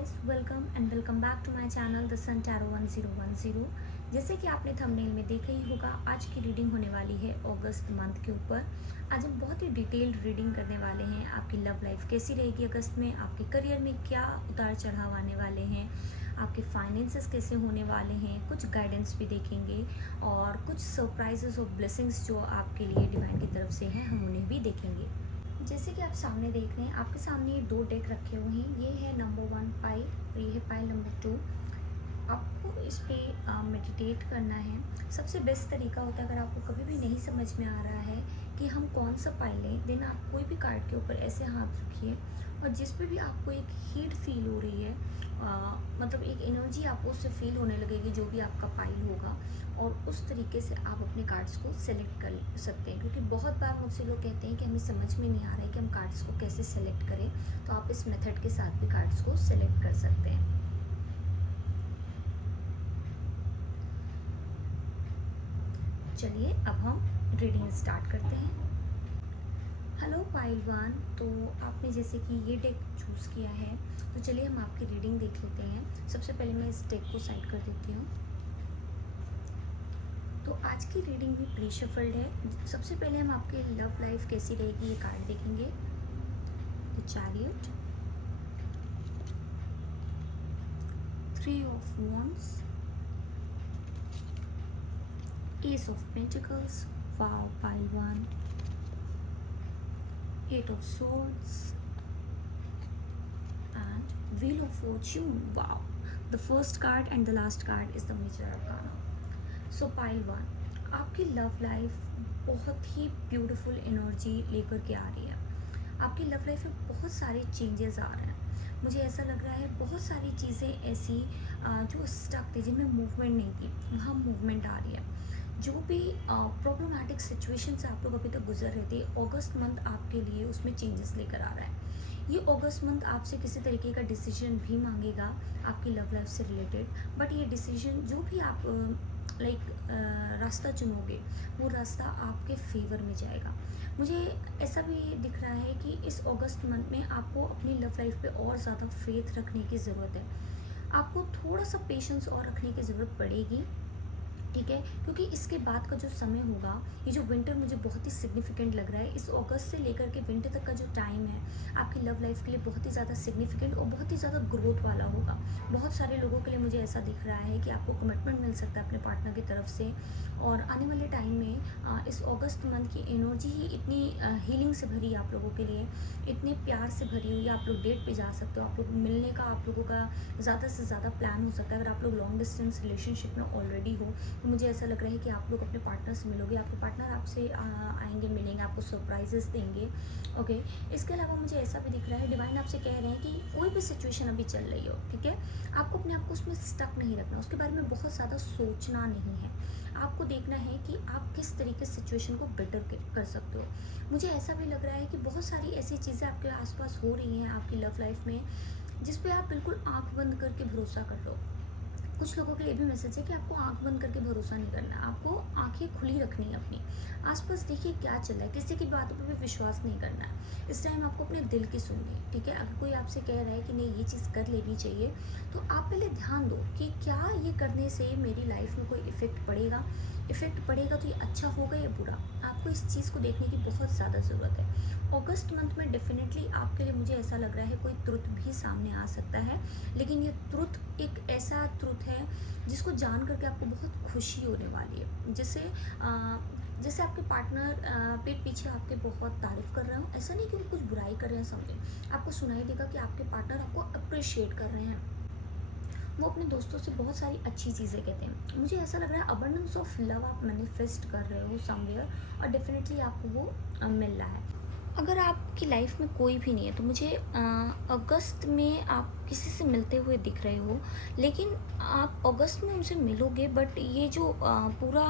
Guys, welcome back to my channel the sun tarot 1010। जैसे कि आपने थंबनेल में देखा ही होगा, आज की रीडिंग होने वाली है अगस्त मंथ के ऊपर। आज हम बहुत ही डिटेल्ड रीडिंग करने वाले हैं। आपकी लव लाइफ कैसी रहेगी अगस्त में, आपके करियर में क्या उतार चढ़ाव आने वाले हैं, आपके फाइनेंसेस कैसे होने वाले हैं, कुछ गाइडेंस भी देखेंगे और कुछ सरप्राइजेस और ब्लेसिंग्स जो आपके लिए डिवाइन की तरफ से हैं हम उन्हें भी देखेंगे। जैसे कि आप सामने देख रहे हैं, आपके सामने ये दो डेक रखे हुए हैं। ये है नंबर 1 पाइल और ये है पाइल नंबर 2। आपको इस पर मेडिटेट करना है। सबसे बेस्ट तरीका होता है, अगर आपको कभी भी नहीं समझ में आ रहा है कि हम कौन सा पाइल लें, देन आप कोई भी कार्ड के ऊपर ऐसे हाथ रखिए और जिस पे भी आपको एक हीट फील हो रही है, मतलब एक एनर्जी आपको उससे फील होने लगेगी, जो भी आपका पाइल होगा, और उस तरीके से आप अपने कार्ड्स को सेलेक्ट कर सकते हैं। क्योंकि बहुत बार मुझसे लोग कहते हैं कि हमें समझ में नहीं आ रहा है कि हम कार्ड्स को कैसे सेलेक्ट करें, तो आप इस मेथड के साथ भी कार्ड्स को सेलेक्ट कर सकते हैं। चलिए अब हम रीडिंग स्टार्ट करते हैं। हेलो पाइल 1, तो आपने जैसे कि ये डेक चूज़ किया है, तो चलिए हम आपकी रीडिंग देख लेते हैं। सबसे पहले मैं इस डेक को साइड कर देती हूँ। तो आज की रीडिंग भी प्री शफल्ड है। सबसे पहले हम आपकी लव लाइफ कैसी रहेगी ये कार्ड देखेंगे। The chariot, 3 of wands, Ace of Pentacles, wow, pile 1, 8 of Swords, and Wheel of Fortune, wow. The first card and the last card is the Major Arcana. So pile 1, आपकी love life बहुत ही beautiful energy लेकर के आ रही है। आपकी love life में बहुत सारे चेंजेस आ रहे हैं। मुझे ऐसा लग रहा है बहुत सारी चीज़ें ऐसी जो स्टक थी, जिनमें मूवमेंट नहीं थी, वहाँ मूवमेंट आ रही है। जो भी प्रॉब्लमेटिक सिचुएशन से आप लोग अभी तक गुजर रहे थे, अगस्त मंथ आपके लिए उसमें चेंजेस लेकर आ रहा है। ये अगस्त मंथ आपसे किसी तरीके का डिसीजन भी मांगेगा आपकी लव लाइफ से रिलेटेड, बट ये डिसीजन जो भी आप रास्ता चुनोगे, वो रास्ता आपके फेवर में जाएगा। मुझे ऐसा भी दिख रहा है कि इस अगस्त मंथ में आपको अपनी लव लाइफ पे और ज़्यादा फेथ रखने की ज़रूरत है। आपको थोड़ा सा पेशेंस और रखने की ज़रूरत पड़ेगी, ठीक है, क्योंकि इसके बाद का जो समय होगा, ये जो विंटर मुझे बहुत ही सिग्निफिकेंट लग रहा है। इस अगस्त से लेकर के विंटर तक का जो टाइम है आपकी लव लाइफ के लिए बहुत ही ज़्यादा सिग्निफिकेंट और बहुत ही ज़्यादा ग्रोथ वाला होगा। बहुत सारे लोगों के लिए मुझे ऐसा दिख रहा है कि आपको कमिटमेंट मिल सकता है अपने पार्टनर की तरफ से, और आने वाले टाइम में इस अगस्त मंथ की एनर्जी ही इतनी हीलिंग से भरी है आप लोगों के लिए, इतने प्यार से भरी हुई है। आप लोग डेट पे जा सकते हो, आप लोग मिलने का आप लोगों का ज़्यादा से ज़्यादा प्लान हो सकता है। अगर आप लोग लॉन्ग डिस्टेंस रिलेशनशिप में ऑलरेडी हो, तो मुझे ऐसा लग रहा है कि आप लोग अपने पार्टनर से मिलोगे, आपके पार्टनर आपसे आएंगे, मिलेंगे, आपको सरप्राइजेस देंगे। ओके, इसके अलावा मुझे ऐसा भी दिख रहा है, डिवाइन आपसे कह रहे हैं कि कोई भी सिचुएशन अभी चल रही हो, ठीक है, आपको अपने आप को उसमें स्टक नहीं रखना, उसके बारे में बहुत ज़्यादा सोचना नहीं है। आपको देखना है कि आप किस तरीके से सिचुएशन को बेटर कर सकते हो। मुझे ऐसा भी लग रहा है कि बहुत सारी ऐसी चीज़ें आपके आसपास हो रही हैं आपकी लव लाइफ में, जिस पे आप बिल्कुल आंख बंद करके भरोसा कर लो। कुछ लोगों के लिए भी मैसेज है कि आपको आंख बंद करके भरोसा नहीं करना, आपको आंखें खुली रखनी है अपनी। आसपास देखिए क्या चल रहा है, किसी की बातों पर भी विश्वास नहीं करना है। इस टाइम आपको अपने दिल की सुननी है, ठीक है। अगर कोई आपसे कह रहा है कि नहीं ये चीज़ कर लेनी चाहिए, तो आप पहले ध्यान दो कि क्या ये करने से मेरी लाइफ में कोई इफ़ेक्ट पड़ेगा। इफ़ेक्ट पड़ेगा तो ये अच्छा होगा या बुरा, आपको इस चीज़ को देखने की बहुत ज़्यादा ज़रूरत है। अगस्त मंथ में डेफिनेटली आपके लिए मुझे ऐसा लग रहा है कोई ट्रुथ भी सामने आ सकता है, लेकिन ये ट्रुथ एक ऐसा ट्रुथ है जिसको जान करके आपको बहुत खुशी होने वाली है। जैसे आपके पार्टनर पीठ पीछे आपके बहुत तारीफ़ कर रहे हो, ऐसा नहीं कि वो कुछ बुराई कर रहे हैं, समझे, आपको सुनाई देगा कि आपके पार्टनर आपको अप्रिशिएट कर रहे हैं, वो अपने दोस्तों से बहुत सारी अच्छी चीज़ें कहते हैं। मुझे ऐसा लग रहा है अबंडेंस ऑफ लव आप मैनिफेस्ट कर रहे हो समवेयर, और डेफिनेटली आपको वो मिल रहा है। अगर आपकी लाइफ में कोई भी नहीं है, तो मुझे अगस्त में आप किसी से मिलते हुए दिख रहे हो, लेकिन आप अगस्त में उनसे मिलोगे, बट ये जो पूरा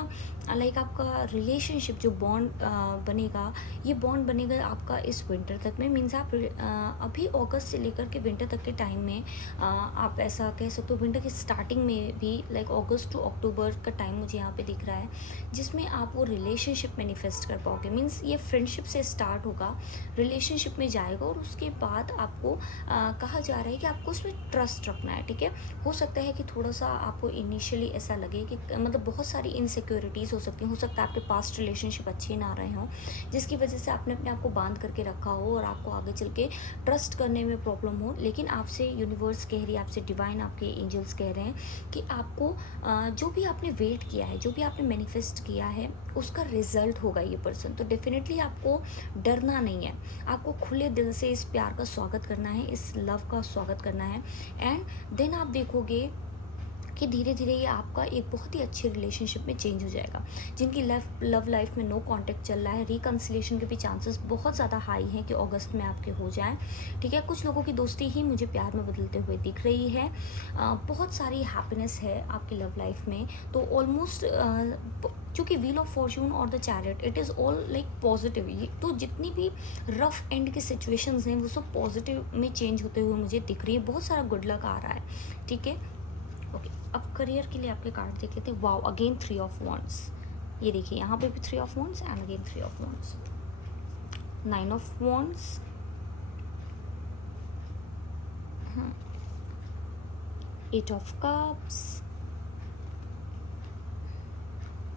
लाइक आपका रिलेशनशिप जो बॉन्ड बनेगा, ये बॉन्ड बनेगा आपका इस विंटर तक में। मीन्स आप अभी अगस्त से लेकर के विंटर तक के टाइम में आप ऐसा कह सकते हो, विंटर की स्टार्टिंग में भी लाइक अगस्त टू अक्टूबर का टाइम मुझे यहाँ पे दिख रहा है, जिसमें आप वो रिलेशनशिप मैनिफेस्ट कर पाओगे। मीन्स ये फ्रेंडशिप से स्टार्ट होगा, रिलेशनशिप में जाएगा, और उसके बाद आपको कहा जा रहा है कि आपको उसमें ट्रस्ट रखना है, ठीक है। हो सकता है कि थोड़ा सा आपको इनिशियली ऐसा लगे कि मतलब बहुत सारी इनसिक्योरिटीज़ हो सकती हैं, हो सकता है आपके पास्ट रिलेशनशिप अच्छे ना रहे हों, जिसकी वजह से आपने अपने आप को बांध करके रखा हो और आपको आगे चल के ट्रस्ट करने में प्रॉब्लम हो। लेकिन आपसे यूनिवर्स कह रही है, आपसे डिवाइन आपके एंजल्स कह रहे हैं कि आपको जो भी आपने वेट किया है, जो भी आपने मैनिफेस्ट किया है, उसका रिजल्ट होगा ये पर्सन। तो डेफिनेटली आपको डरना नहीं है, आपको खुले दिल से इस प्यार का स्वागत करना है, इस लव का स्वागत करना है। एंड देन आप देखोगे कि धीरे धीरे ये आपका एक बहुत ही अच्छे रिलेशनशिप में चेंज हो जाएगा। जिनकी लव लाइफ में नो कांटेक्ट चल रहा है, रिकन्सिलेशन के भी चांसेस बहुत ज़्यादा हाई हैं कि अगस्त में आपके हो जाएं, ठीक है। कुछ लोगों की दोस्ती ही मुझे प्यार में बदलते हुए दिख रही है। बहुत सारी हैप्पीनेस है आपकी लव लाइफ में। तो ऑलमोस्ट चूँकि व्हील ऑफ फॉर्चून और the chariot, it is all like positive. तो जितनी भी रफ एंड की सिचुएशंस हैं वो सब पॉजिटिव में चेंज होते हुए मुझे दिख रही है। बहुत सारा गुड लक आ रहा है, ठीक है। ओके, अब करियर के लिए आपके कार्ड देख लेते हैं। Wow, again 3 of wands. ये देखिए यहाँ पे भी 3 of wands and again 3 of wands, 9 of wands, 8 of cups,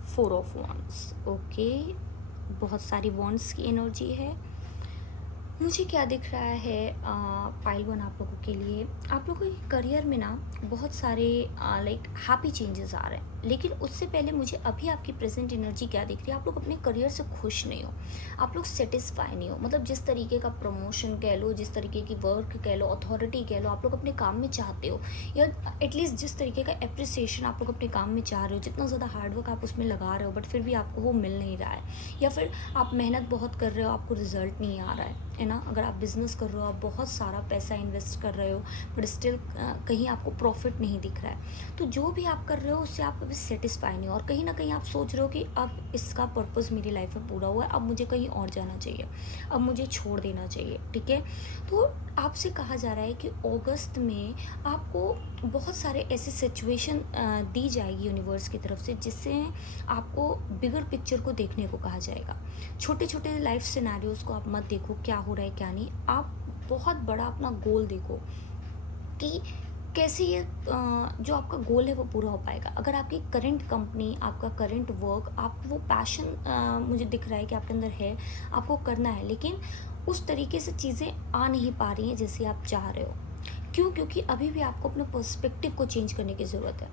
4 of wands. Okay, बहुत सारी वॉन्ड्स की एनर्जी है। मुझे क्या दिख रहा है पाइल वन आप लोगों के लिए, आप लोगों के करियर में ना बहुत सारे लाइक हैप्पी चेंजेस आ रहे हैं। लेकिन उससे पहले मुझे अभी आपकी प्रेजेंट एनर्जी क्या दिख रही है, आप लोग अपने करियर से खुश नहीं हो, आप लोग सेटिस्फाई नहीं हो। मतलब जिस तरीके का प्रमोशन कह लो, जिस तरीके की वर्क कह लो, अथॉरिटी कह लो, आप लोग अपने काम में चाहते हो, या एटलीस्ट जिस तरीके का एप्रिसिएशन आप लोग अपने काम में चाह रहे हो, जितना ज़्यादा हार्डवर्क आप उसमें लगा रहे हो, बट फिर भी आपको वो मिल नहीं रहा है। या फिर आप मेहनत बहुत कर रहे हो, आपको रिजल्ट नहीं आ रहा है ना। अगर आप बिज़नेस कर रहे हो, आप बहुत सारा पैसा इन्वेस्ट कर रहे हो, बट स्टिल कहीं आपको प्रॉफिट नहीं दिख रहा है। तो जो भी आप कर रहे हो उससे आप कभी सेटिस्फाई नहीं हो, और कहीं ना कहीं आप सोच रहे हो कि अब इसका पर्पस मेरी लाइफ में पूरा हुआ है, अब मुझे कहीं और जाना चाहिए, अब मुझे छोड़ देना चाहिए, ठीक है। तो आपसे कहा जा रहा है कि अगस्त में आपको बहुत सारे ऐसे सिचुएशन दी जाएगी यूनिवर्स की तरफ से, जिससे आपको बिगर पिक्चर को देखने को कहा जाएगा। छोटे छोटे लाइफ सिनेरियोज को आप मत देखो क्या हो रहा है क्या नहीं, आप बहुत बड़ा अपना गोल देखो कि कैसे ये जो आपका गोल है वो पूरा हो पाएगा। अगर आपकी करंट कंपनी, आपका करंट वर्क, आपको वो पैशन मुझे दिख रहा है कि आपके अंदर है, आपको करना है, लेकिन उस तरीके से चीज़ें आ नहीं पा रही हैं जैसे आप चाह रहे हो। क्यों? क्योंकि अभी भी आपको अपने पर्सपेक्टिव को चेंज करने की ज़रूरत है।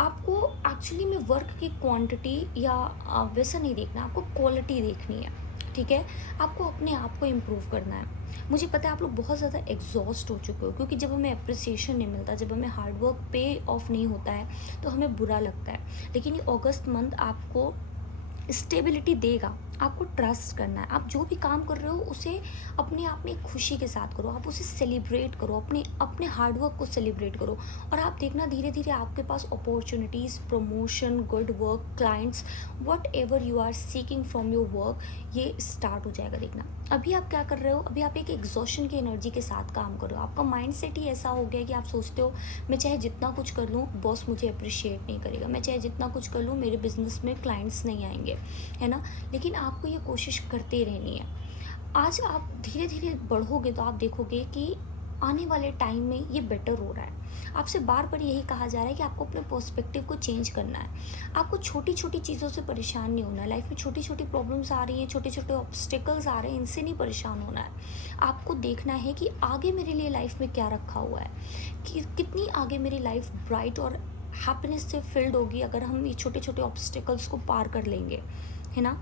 आपको एक्चुअली में वर्क की क्वांटिटी या वैसा नहीं देखना, आपको क्वालिटी देखनी है, ठीक है। आपको अपने आप को इम्प्रूव करना है। मुझे पता है आप लोग बहुत ज़्यादा एग्जॉस्ट हो चुके हो, क्योंकि जब हमें अप्रिसिएशन नहीं मिलता, जब हमें हार्डवर्क पे ऑफ नहीं होता है तो हमें बुरा लगता है। लेकिन ये अगस्त मंथ आपको स्टेबिलिटी देगा। आपको ट्रस्ट करना है, आप जो भी काम कर रहे हो उसे अपने आप में खुशी के साथ करो, आप उसे सेलिब्रेट करो, अपने अपने हार्डवर्क को सेलिब्रेट करो। और आप देखना धीरे धीरे आपके पास opportunities, promotion, good work, clients, whatever you are seeking from your work, ये स्टार्ट हो जाएगा। देखना अभी आप क्या कर रहे हो, अभी आप एक एग्जॉशन की एनर्जी के साथ काम कर रहे हो। आपका माइंड सेट ही ऐसा हो गया कि आप सोचते हो मैं चाहे जितना कुछ कर लूँ बॉस मुझे अप्रिशिएट नहीं करेगा, मैं चाहे जितना कुछ कर लूँ मेरे बिजनेस में क्लाइंट्स नहीं आएंगे, है ना। लेकिन आपको ये कोशिश करते रहनी है। आज आप धीरे धीरे बढ़ोगे तो आप देखोगे कि आने वाले टाइम में ये बेटर हो रहा है। आपसे बार बार यही कहा जा रहा है कि आपको अपने पर्सपेक्टिव को चेंज करना है। आपको छोटी छोटी चीज़ों से परेशान नहीं होना है। लाइफ में छोटी छोटी प्रॉब्लम्स आ रही हैं, छोटे छोटे ऑब्स्टिकल्स आ रहे हैं, इनसे नहीं परेशान होना है। आपको देखना है कि आगे मेरे लिए लाइफ में क्या रखा हुआ है, कि कितनी आगे मेरी लाइफ ब्राइट और हैप्पीनेस से फिल्ड होगी अगर हम ये छोटे छोटे ऑब्स्टिकल्स को पार कर लेंगे, है ना।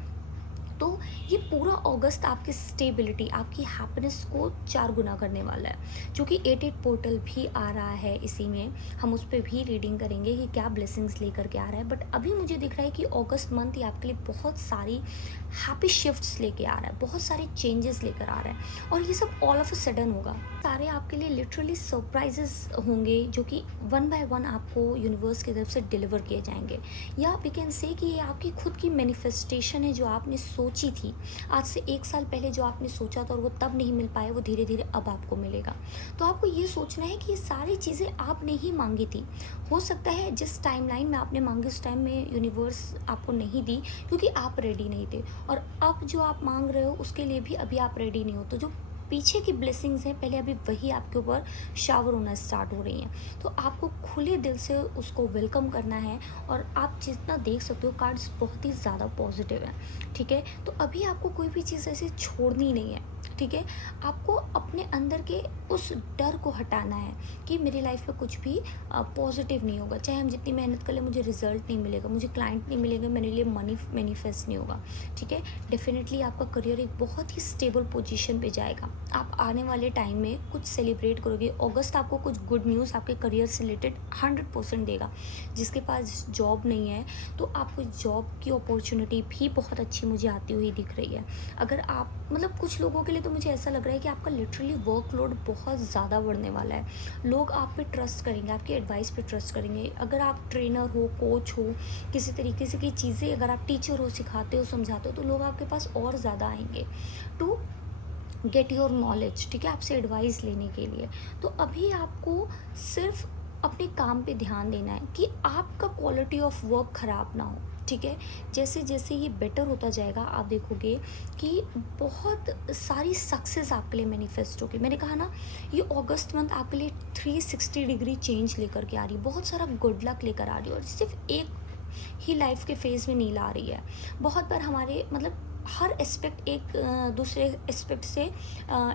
तो ये पूरा अगस्त आपकी स्टेबिलिटी, आपकी हैप्पीनेस को 4 गुना करने वाला है। क्योंकि 88 पोर्टल भी आ रहा है, इसी में हम उस पर भी रीडिंग करेंगे कि क्या ब्लेसिंग्स लेकर के आ रहा है। बट अभी मुझे दिख रहा है कि अगस्त मंथ ये आपके लिए बहुत सारी हैप्पी शिफ्ट्स लेके आ रहा है, बहुत सारे चेंजेस लेकर आ रहा है, और ये सब ऑल ऑफ अ सडन होगा। सारे आपके लिए लिटरली सरप्राइजेस होंगे जो कि 1 बाय 1 आपको यूनिवर्स की तरफ से डिलीवर किए जाएंगे। या वी कैन से कि ये आपकी खुद की मैनिफेस्टेशन है जो आपने सोची थी। आज से 1 साल पहले जो आपने सोचा था और वो तब नहीं मिल पाया, वो धीरे धीरे अब आपको मिलेगा। तो आपको ये सोचना है कि ये सारी चीज़ें आपने ही मांगी थी। हो सकता है जिस टाइमलाइन में आपने मांगी उस टाइम में यूनिवर्स आपको नहीं दी, क्योंकि आप रेडी नहीं थे। और अब जो आप मांग रहे हो उसके लिए भी अभी आप रेडी नहीं हो। तो जो पीछे की ब्लेसिंग्स हैं पहले अभी वही आपके ऊपर शावर होना स्टार्ट हो रही हैं। तो आपको खुले दिल से उसको वेलकम करना है। और आप जितना देख सकते हो कार्ड्स बहुत ही ज़्यादा पॉजिटिव हैं, ठीक है। तो अभी आपको कोई भी चीज़ ऐसी छोड़नी नहीं है, ठीक है। आपको अपने अंदर के उस डर को हटाना है कि मेरी लाइफ में कुछ भी पॉजिटिव नहीं होगा, चाहे हम जितनी मेहनत कर लें मुझे रिजल्ट नहीं मिलेगा, मुझे क्लाइंट नहीं मिलेगा, मेरे लिए मनी मैनिफेस्ट नहीं होगा, ठीक है। डेफिनेटली आपका करियर एक बहुत ही स्टेबल पोजीशन पे जाएगा। आप आने वाले टाइम में कुछ सेलिब्रेट करोगे। अगस्त आपको कुछ गुड न्यूज़ आपके करियर से रिलेटेड 100% देगा। जिसके पास जॉब नहीं है तो आपको जॉब की अपॉर्चुनिटी भी बहुत अच्छी मुझे आती हुई दिख रही है। अगर आप मतलब कुछ लोगों के लिए तो मुझे ऐसा लग रहा है कि आपका लिटरली वर्कलोड बहुत ज़्यादा बढ़ने वाला है। लोग आप पे ट्रस्ट करेंगे, आपकी एडवाइस पे ट्रस्ट करेंगे। अगर आप ट्रेनर हो, कोच हो, किसी तरीके से की चीज़ें अगर आप टीचर हो, सिखाते हो, समझाते हो, तो लोग आपके पास और ज़्यादा आएंगे टू गेट योर नॉलेज, ठीक है, आपसे एडवाइस लेने के लिए। तो अभी आपको सिर्फ अपने काम पे ध्यान देना है कि आपका क्वालिटी ऑफ वर्क ख़राब ना हो, ठीक है। जैसे जैसे ये बेटर होता जाएगा आप देखोगे कि बहुत सारी सक्सेस आपके लिए मैनिफेस्ट होगी। मैंने कहा ना, ये अगस्त मंथ आपके लिए 360 डिग्री चेंज लेकर के आ रही है, बहुत सारा गुड लक लेकर आ रही है। और सिर्फ एक ही लाइफ के फेज़ में नहीं ला रही है। बहुत बार हमारे मतलब हर एस्पेक्ट एक दूसरे एस्पेक्ट से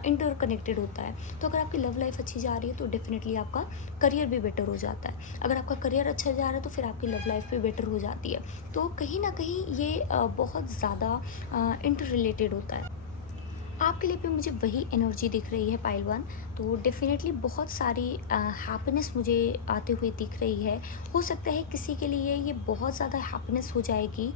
इंटर कनेक्टेड होता है। तो अगर आपकी लव लाइफ अच्छी जा रही है तो डेफिनेटली आपका करियर भी बेटर हो जाता है। अगर आपका करियर अच्छा जा रहा है तो फिर आपकी लव लाइफ भी बेटर हो जाती है। तो कहीं ना कहीं ये बहुत ज़्यादा इंटर रिलेटेड होता है। आपके लिए भी मुझे वही एनर्जी दिख रही है पाइलवान। तो डेफिनेटली बहुत सारी हैप्पीनेस मुझे आते हुए दिख रही है। हो सकता है किसी के लिए ये बहुत ज़्यादा हैप्पीनेस हो जाएगी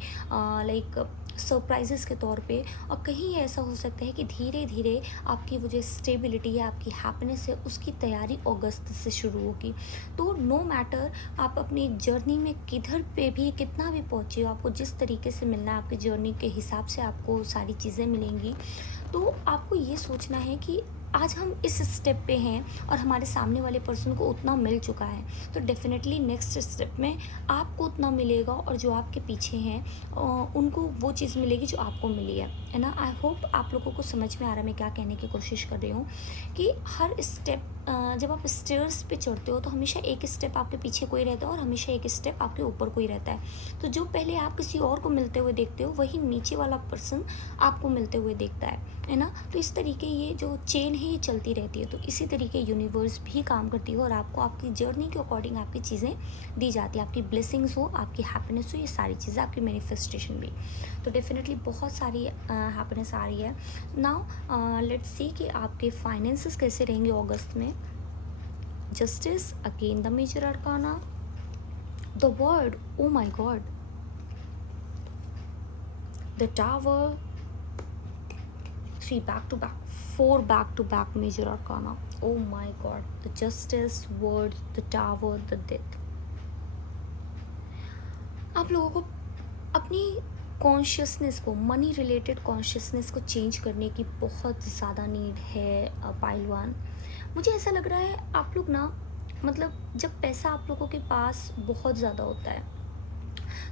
लाइक सरप्राइजेस के तौर पे। और कहीं ऐसा हो सकता है कि धीरे धीरे आपकी वो जो स्टेबिलिटी है, आपकी हैप्पीनेस है, उसकी तैयारी अगस्त से शुरू होगी। तो नो मैटर आप अपनी जर्नी में किधर पे भी कितना भी पहुँचे हो, आपको जिस तरीके से मिलना है आपकी जर्नी के हिसाब से आपको सारी चीज़ें मिलेंगी। तो आपको ये सोचना है कि आज हम इस स्टेप पे हैं और हमारे सामने वाले पर्सन को उतना मिल चुका है, तो डेफिनेटली नेक्स्ट स्टेप में आपको उतना मिलेगा और जो आपके पीछे हैं उनको वो चीज़ मिलेगी जो आपको मिली है ना। आई होप आप लोगों को समझ में आ रहा है मैं क्या कहने की कोशिश कर रही हूँ कि हर स्टेप जब आप स्टेयर्स पे चढ़ते हो तो हमेशा एक स्टेप आपके पीछे कोई रहता है और हमेशा एक स्टेप आपके ऊपर कोई रहता है। तो जो पहले आप किसी और को मिलते हुए देखते हो वही नीचे वाला पर्सन आपको मिलते हुए देखता है ना। तो इस तरीके ये जो चेन है ये चलती रहती है। तो इसी तरीके यूनिवर्स भी काम करती है और आपको आपकी जर्नी के अकॉर्डिंग आपकी चीज़ें दी जाती है। आपकी ब्लेसिंग्स हो, आपकी हैप्पीनेस हो, ये सारी चीज़ें, आपकी मैनिफेस्टेशन भी। तो डेफिनेटली बहुत सारी हैप्पीनेस आ रही है। नाउ लेट्स सी कि आपके फाइनेंसेस कैसे रहेंगे अगस्त में। Justice, again the major arcana, the world, oh my God, the tower, 3 back to back, 4 back to back major arcana. Oh my god, the justice, word, the tower, the death. आप लोगों को अपनी consciousness को, money related consciousness को change करने की बहुत ज़्यादा नीड है पाइलवान। मुझे ऐसा लग रहा है आप लोग ना, मतलब जब पैसा आप लोगों के पास बहुत ज़्यादा होता है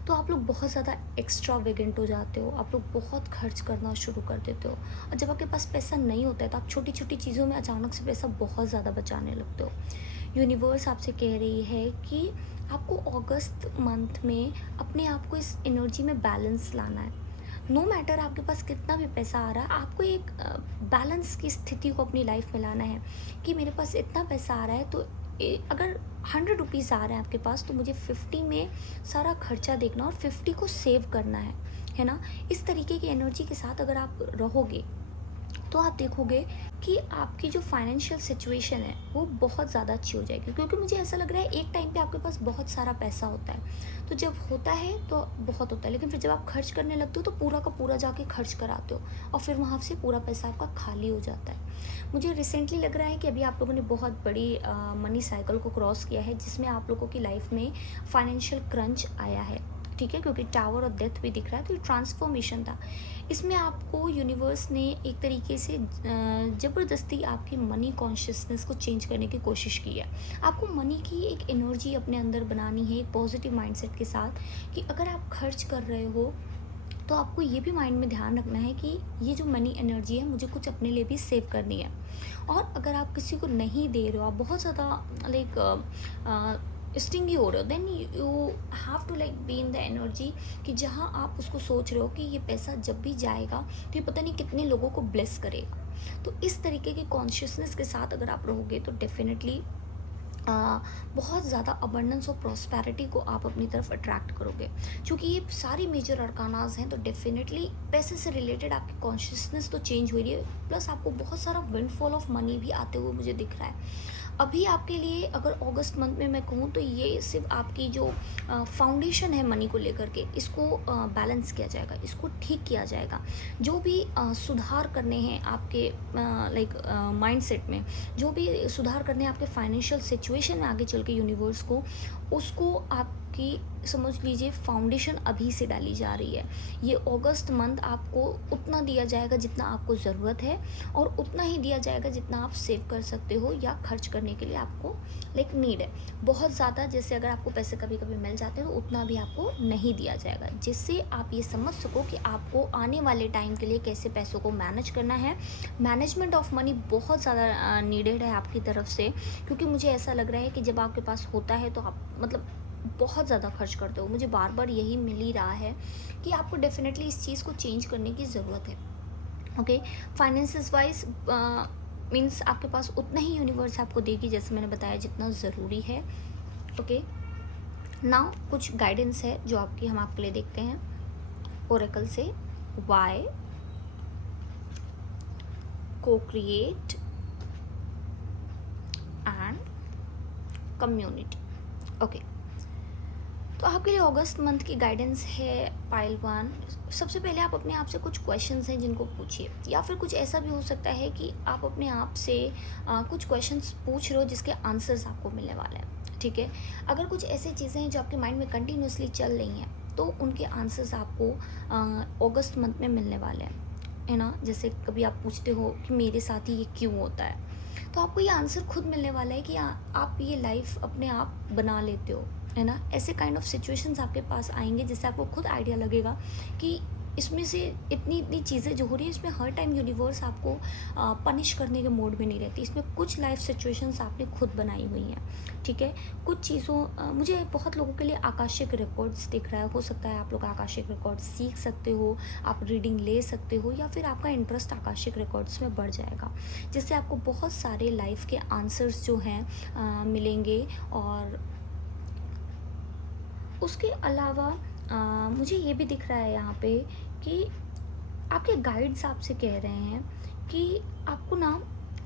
तो आप लोग बहुत ज़्यादा एक्स्ट्रावेगेंट हो जाते हो, आप लोग बहुत खर्च करना शुरू कर देते हो। और जब आपके पास पैसा नहीं होता है तो आप छोटी छोटी चीज़ों में अचानक से पैसा बहुत ज़्यादा बचाने लगते हो। यूनिवर्स आपसे कह रही है कि आपको अगस्त मंथ में अपने आप को इस एनर्जी में बैलेंस लाना है। नो मैटर आपके पास कितना भी पैसा आ रहा है, आपको एक बैलेंस की स्थिति को अपनी लाइफ में लाना है कि मेरे पास इतना पैसा आ रहा है तो अगर 100 रुपीज़ आ रहे हैं आपके पास तो मुझे 50 में सारा खर्चा देखना और 50 को सेव करना है ना। इस तरीके की एनर्जी के साथ अगर आप रहोगे तो आप देखोगे कि आपकी जो फाइनेंशियल सिचुएशन है वो बहुत ज़्यादा अच्छी हो जाएगी। क्योंकि मुझे ऐसा लग रहा है एक टाइम पे आपके पास बहुत सारा पैसा होता है, तो जब होता है तो बहुत होता है, लेकिन फिर जब आप खर्च करने लगते हो तो पूरा का पूरा जाके खर्च कराते हो और फिर वहाँ से पूरा पैसा आपका खाली हो जाता है। मुझे रिसेंटली लग रहा है कि अभी आप लोगों ने बहुत बड़ी मनी साइकिल को क्रॉस किया है जिसमें आप लोगों की लाइफ में फाइनेंशियल क्रंच आया है, ठीक है, क्योंकि टावर और डेथ भी दिख रहा है। तो ये ट्रांसफॉर्मेशन था, इसमें आपको यूनिवर्स ने एक तरीके से ज़बरदस्ती आपकी मनी कॉन्शियसनेस को चेंज करने की कोशिश की है। आपको मनी की एक एनर्जी अपने अंदर बनानी है एक पॉजिटिव माइंडसेट के साथ कि अगर आप खर्च कर रहे हो तो आपको ये भी माइंड में ध्यान रखना है कि ये जो मनी एनर्जी है मुझे कुछ अपने लिए भी सेव करनी है। और अगर आप किसी को नहीं दे रहे हो, आप बहुत ज़्यादा लाइक स्टिंगी हो रहे हो, then you have to like be in the energy कि जहाँ आप उसको सोच रहे हो कि ये पैसा जब भी जाएगा तो ये पता नहीं कितने लोगों को ब्लेस करेगा। तो इस तरीके के कॉन्शियसनेस के साथ अगर आप रहोगे तो डेफिनेटली बहुत ज़्यादा अबंडेंस और प्रॉस्पेरिटी को आप अपनी तरफ अट्रैक्ट करोगे। क्योंकि ये सारी मेजर अरकानाज हैं, तो डेफिनेटली पैसे से रिलेटेड आपकी कॉन्शियसनेस तो चेंज हो रही है, प्लस आपको बहुत सारा विंडफॉल ऑफ मनी भी आते हुए मुझे दिख रहा है। अभी आपके लिए अगर अगस्त मंथ में मैं कहूँ तो ये सिर्फ आपकी जो फाउंडेशन है मनी को लेकर के, इसको बैलेंस किया जाएगा, इसको ठीक किया जाएगा। जो भी सुधार करने हैं आपके लाइक माइंडसेट में, जो भी सुधार करने हैं आपके फाइनेंशियल सिचुएशन में आगे चल के यूनिवर्स को, उसको आपकी समझ लीजिए फाउंडेशन अभी से डाली जा रही है। ये अगस्त मंथ आपको उतना दिया जाएगा जितना आपको ज़रूरत है, और उतना ही दिया जाएगा जितना आप सेव कर सकते हो या खर्च करने के लिए आपको लाइक नीड है। बहुत ज़्यादा जैसे अगर आपको पैसे कभी कभी मिल जाते हैं तो उतना भी आपको नहीं दिया जाएगा, जिससे आप ये समझ सको कि आपको आने वाले टाइम के लिए कैसे पैसों को मैनेज करना है। मैनेजमेंट ऑफ मनी बहुत ज़्यादा नीडेड है आपकी तरफ से, क्योंकि मुझे ऐसा लग रहा है कि जब आपके पास होता है तो आप मतलब बहुत ज़्यादा खर्च करते हो। मुझे बार बार यही मिल ही रहा है कि आपको डेफिनेटली इस चीज़ को चेंज करने की ज़रूरत है। ओके, फाइनेंसेस वाइज मीन्स आपके पास उतना ही यूनिवर्स आपको देगी जैसे मैंने बताया जितना ज़रूरी है। ओके, नाउ कुछ गाइडेंस है जो आपकी हम आपके लिए देखते हैं ओरेकल से। वाई, को क्रिएट एंड कम्युनिटी। ओके, तो आपके लिए अगस्त मंथ की गाइडेंस है पाइल वन। सबसे पहले आप अपने आप से कुछ क्वेश्चंस हैं जिनको पूछिए, या फिर कुछ ऐसा भी हो सकता है कि आप अपने आप से कुछ क्वेश्चंस पूछ रहे हो जिसके आंसर्स आपको मिलने वाले हैं। ठीक है, अगर कुछ ऐसी चीज़ें हैं जो आपके माइंड में कंटिन्यूसली चल रही हैं तो उनके आंसर्स आपको अगस्त मंथ में मिलने वाले हैं, है ना। जैसे कभी आप पूछते हो कि मेरे साथ ही ये क्यों होता है, तो आपको ये आंसर खुद मिलने वाला है कि आप ये लाइफ अपने आप बना लेते हो, है ना। ऐसे काइंड ऑफ सिचुएशंस आपके पास आएंगे जिससे आपको खुद आइडिया लगेगा कि इसमें से इतनी इतनी चीज़ें जो हो रही है इसमें हर टाइम यूनिवर्स आपको पनिश करने के मोड में नहीं रहती। इसमें कुछ लाइफ सिचुएशंस आपने खुद बनाई हुई हैं। ठीक है, कुछ चीज़ों मुझे बहुत लोगों के लिए आकाशिक रिकॉर्ड्स दिख रहा है। हो सकता है आप लोग आकाशिक रिकॉर्ड्स सीख सकते हो, आप रीडिंग ले सकते हो, या फिर आपका इंटरेस्ट आकाशिक रिकॉर्ड्स में बढ़ जाएगा, जिससे आपको बहुत सारे लाइफ के आंसर्स जो हैं मिलेंगे। और उसके अलावा मुझे ये भी दिख रहा है यहाँ पे कि आपके गाइड्स आपसे कह रहे हैं कि आपको ना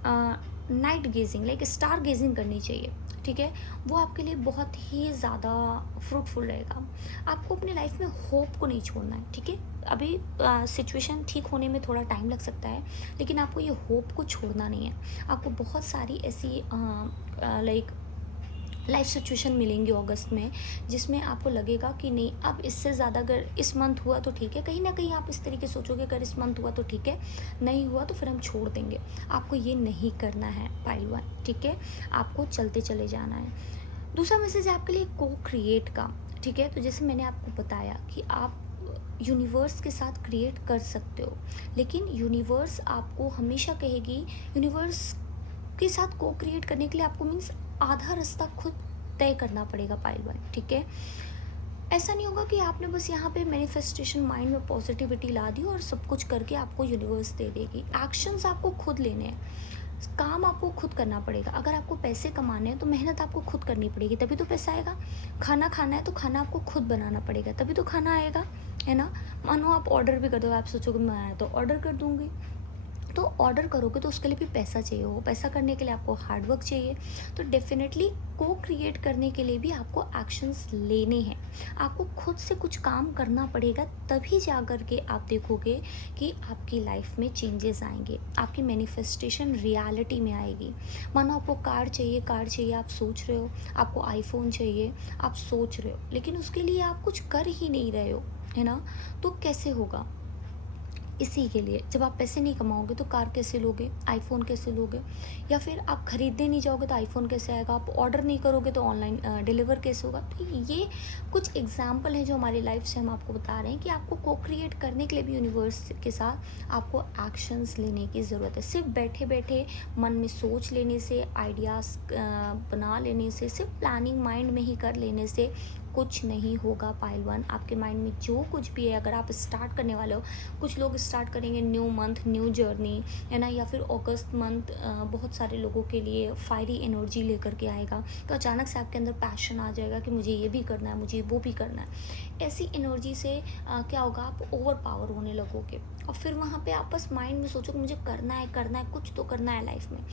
night gazing like star gazing करनी चाहिए। ठीक है, वो आपके लिए बहुत ही ज़्यादा फ्रूटफुल रहेगा। आपको अपने लाइफ में होप को नहीं छोड़ना है। ठीक है, अभी सिचुएशन ठीक होने में थोड़ा टाइम लग सकता है, लेकिन आपको ये होप को छोड़ना नहीं है। आपको बहुत सारी ऐसी लाइक लाइफ सिचुएशन मिलेंगी अगस्त में जिसमें आपको लगेगा कि नहीं, अब इससे ज़्यादा अगर इस मंथ हुआ तो ठीक है। कहीं ना कहीं आप इस तरीके सोचोगे अगर इस मंथ हुआ तो ठीक है, नहीं हुआ तो फिर हम छोड़ देंगे। आपको ये नहीं करना है पाइल वन। ठीक है, आपको चलते चले जाना है। दूसरा मैसेज है आपके लिए को क्रिएट का। ठीक है, तो जैसे मैंने आपको बताया कि आप यूनिवर्स के साथ क्रिएट कर सकते हो, लेकिन यूनिवर्स आपको हमेशा कहेगी, यूनिवर्स के साथ को क्रिएट करने के लिए आपको मीन्स आधा रास्ता खुद तय करना पड़ेगा पाइल वन। ठीक है, ऐसा नहीं होगा कि आपने बस यहाँ पे मैनिफेस्टेशन माइंड में पॉजिटिविटी ला दी और सब कुछ करके आपको यूनिवर्स दे देगी। एक्शंस आपको खुद लेने हैं, काम आपको खुद करना पड़ेगा। अगर आपको पैसे कमाने हैं तो मेहनत आपको खुद करनी पड़ेगी, तभी तो पैसा आएगा। खाना खाना है तो खाना आपको खुद बनाना पड़ेगा, तभी तो खाना आएगा, है ना। मानो आप ऑर्डर भी कर दो, आप सोचोगे मैं आया तो ऑर्डर कर दूँगी, तो ऑर्डर करोगे तो उसके लिए भी पैसा चाहिए। वो पैसा करने के लिए आपको हार्डवर्क चाहिए। तो डेफिनेटली को क्रिएट करने के लिए भी आपको एक्शंस लेने हैं, आपको खुद से कुछ काम करना पड़ेगा, तभी जा कर के आप देखोगे कि आपकी लाइफ में चेंजेस आएंगे, आपकी मैनिफेस्टेशन रियलिटी में आएगी। मानो आपको कार चाहिए आप सोच रहे हो, आपको आईफोन चाहिए आप सोच रहे हो, लेकिन उसके लिए आप कुछ कर ही नहीं रहे हो, है ना। तो कैसे होगा। इसी के लिए जब आप पैसे नहीं कमाओगे तो कार कैसे लोगे, आईफोन कैसे लोगे, या फिर आप खरीदने नहीं जाओगे तो आईफोन कैसे आएगा, आप ऑर्डर नहीं करोगे तो ऑनलाइन डिलीवर कैसे होगा। तो ये कुछ एग्जाम्पल हैं जो हमारी लाइफ से हम आपको बता रहे हैं कि आपको को क्रिएट करने के लिए भी यूनिवर्स के साथ आपको एक्शंस लेने की ज़रूरत है। सिर्फ बैठे बैठे मन में सोच लेने से, आइडियाज़ बना लेने से, सिर्फ प्लानिंग माइंड में ही कर लेने से कुछ नहीं होगा। पाइल वन, आपके माइंड में जो कुछ भी है, अगर आप स्टार्ट करने वाले हो, कुछ लोग स्टार्ट करेंगे न्यू मंथ न्यू जर्नी, है ना, या फिर अगस्त मंथ बहुत सारे लोगों के लिए फायरी एनर्जी लेकर के आएगा, तो अचानक से आपके अंदर पैशन आ जाएगा कि मुझे ये भी करना है, मुझे वो भी करना है। ऐसी एनर्जी से क्या होगा, आप ओवर पावर होने लगोगे और फिर वहाँ पे आप बस माइंड में सोचो कि मुझे करना है, कुछ तो करना है लाइफ में,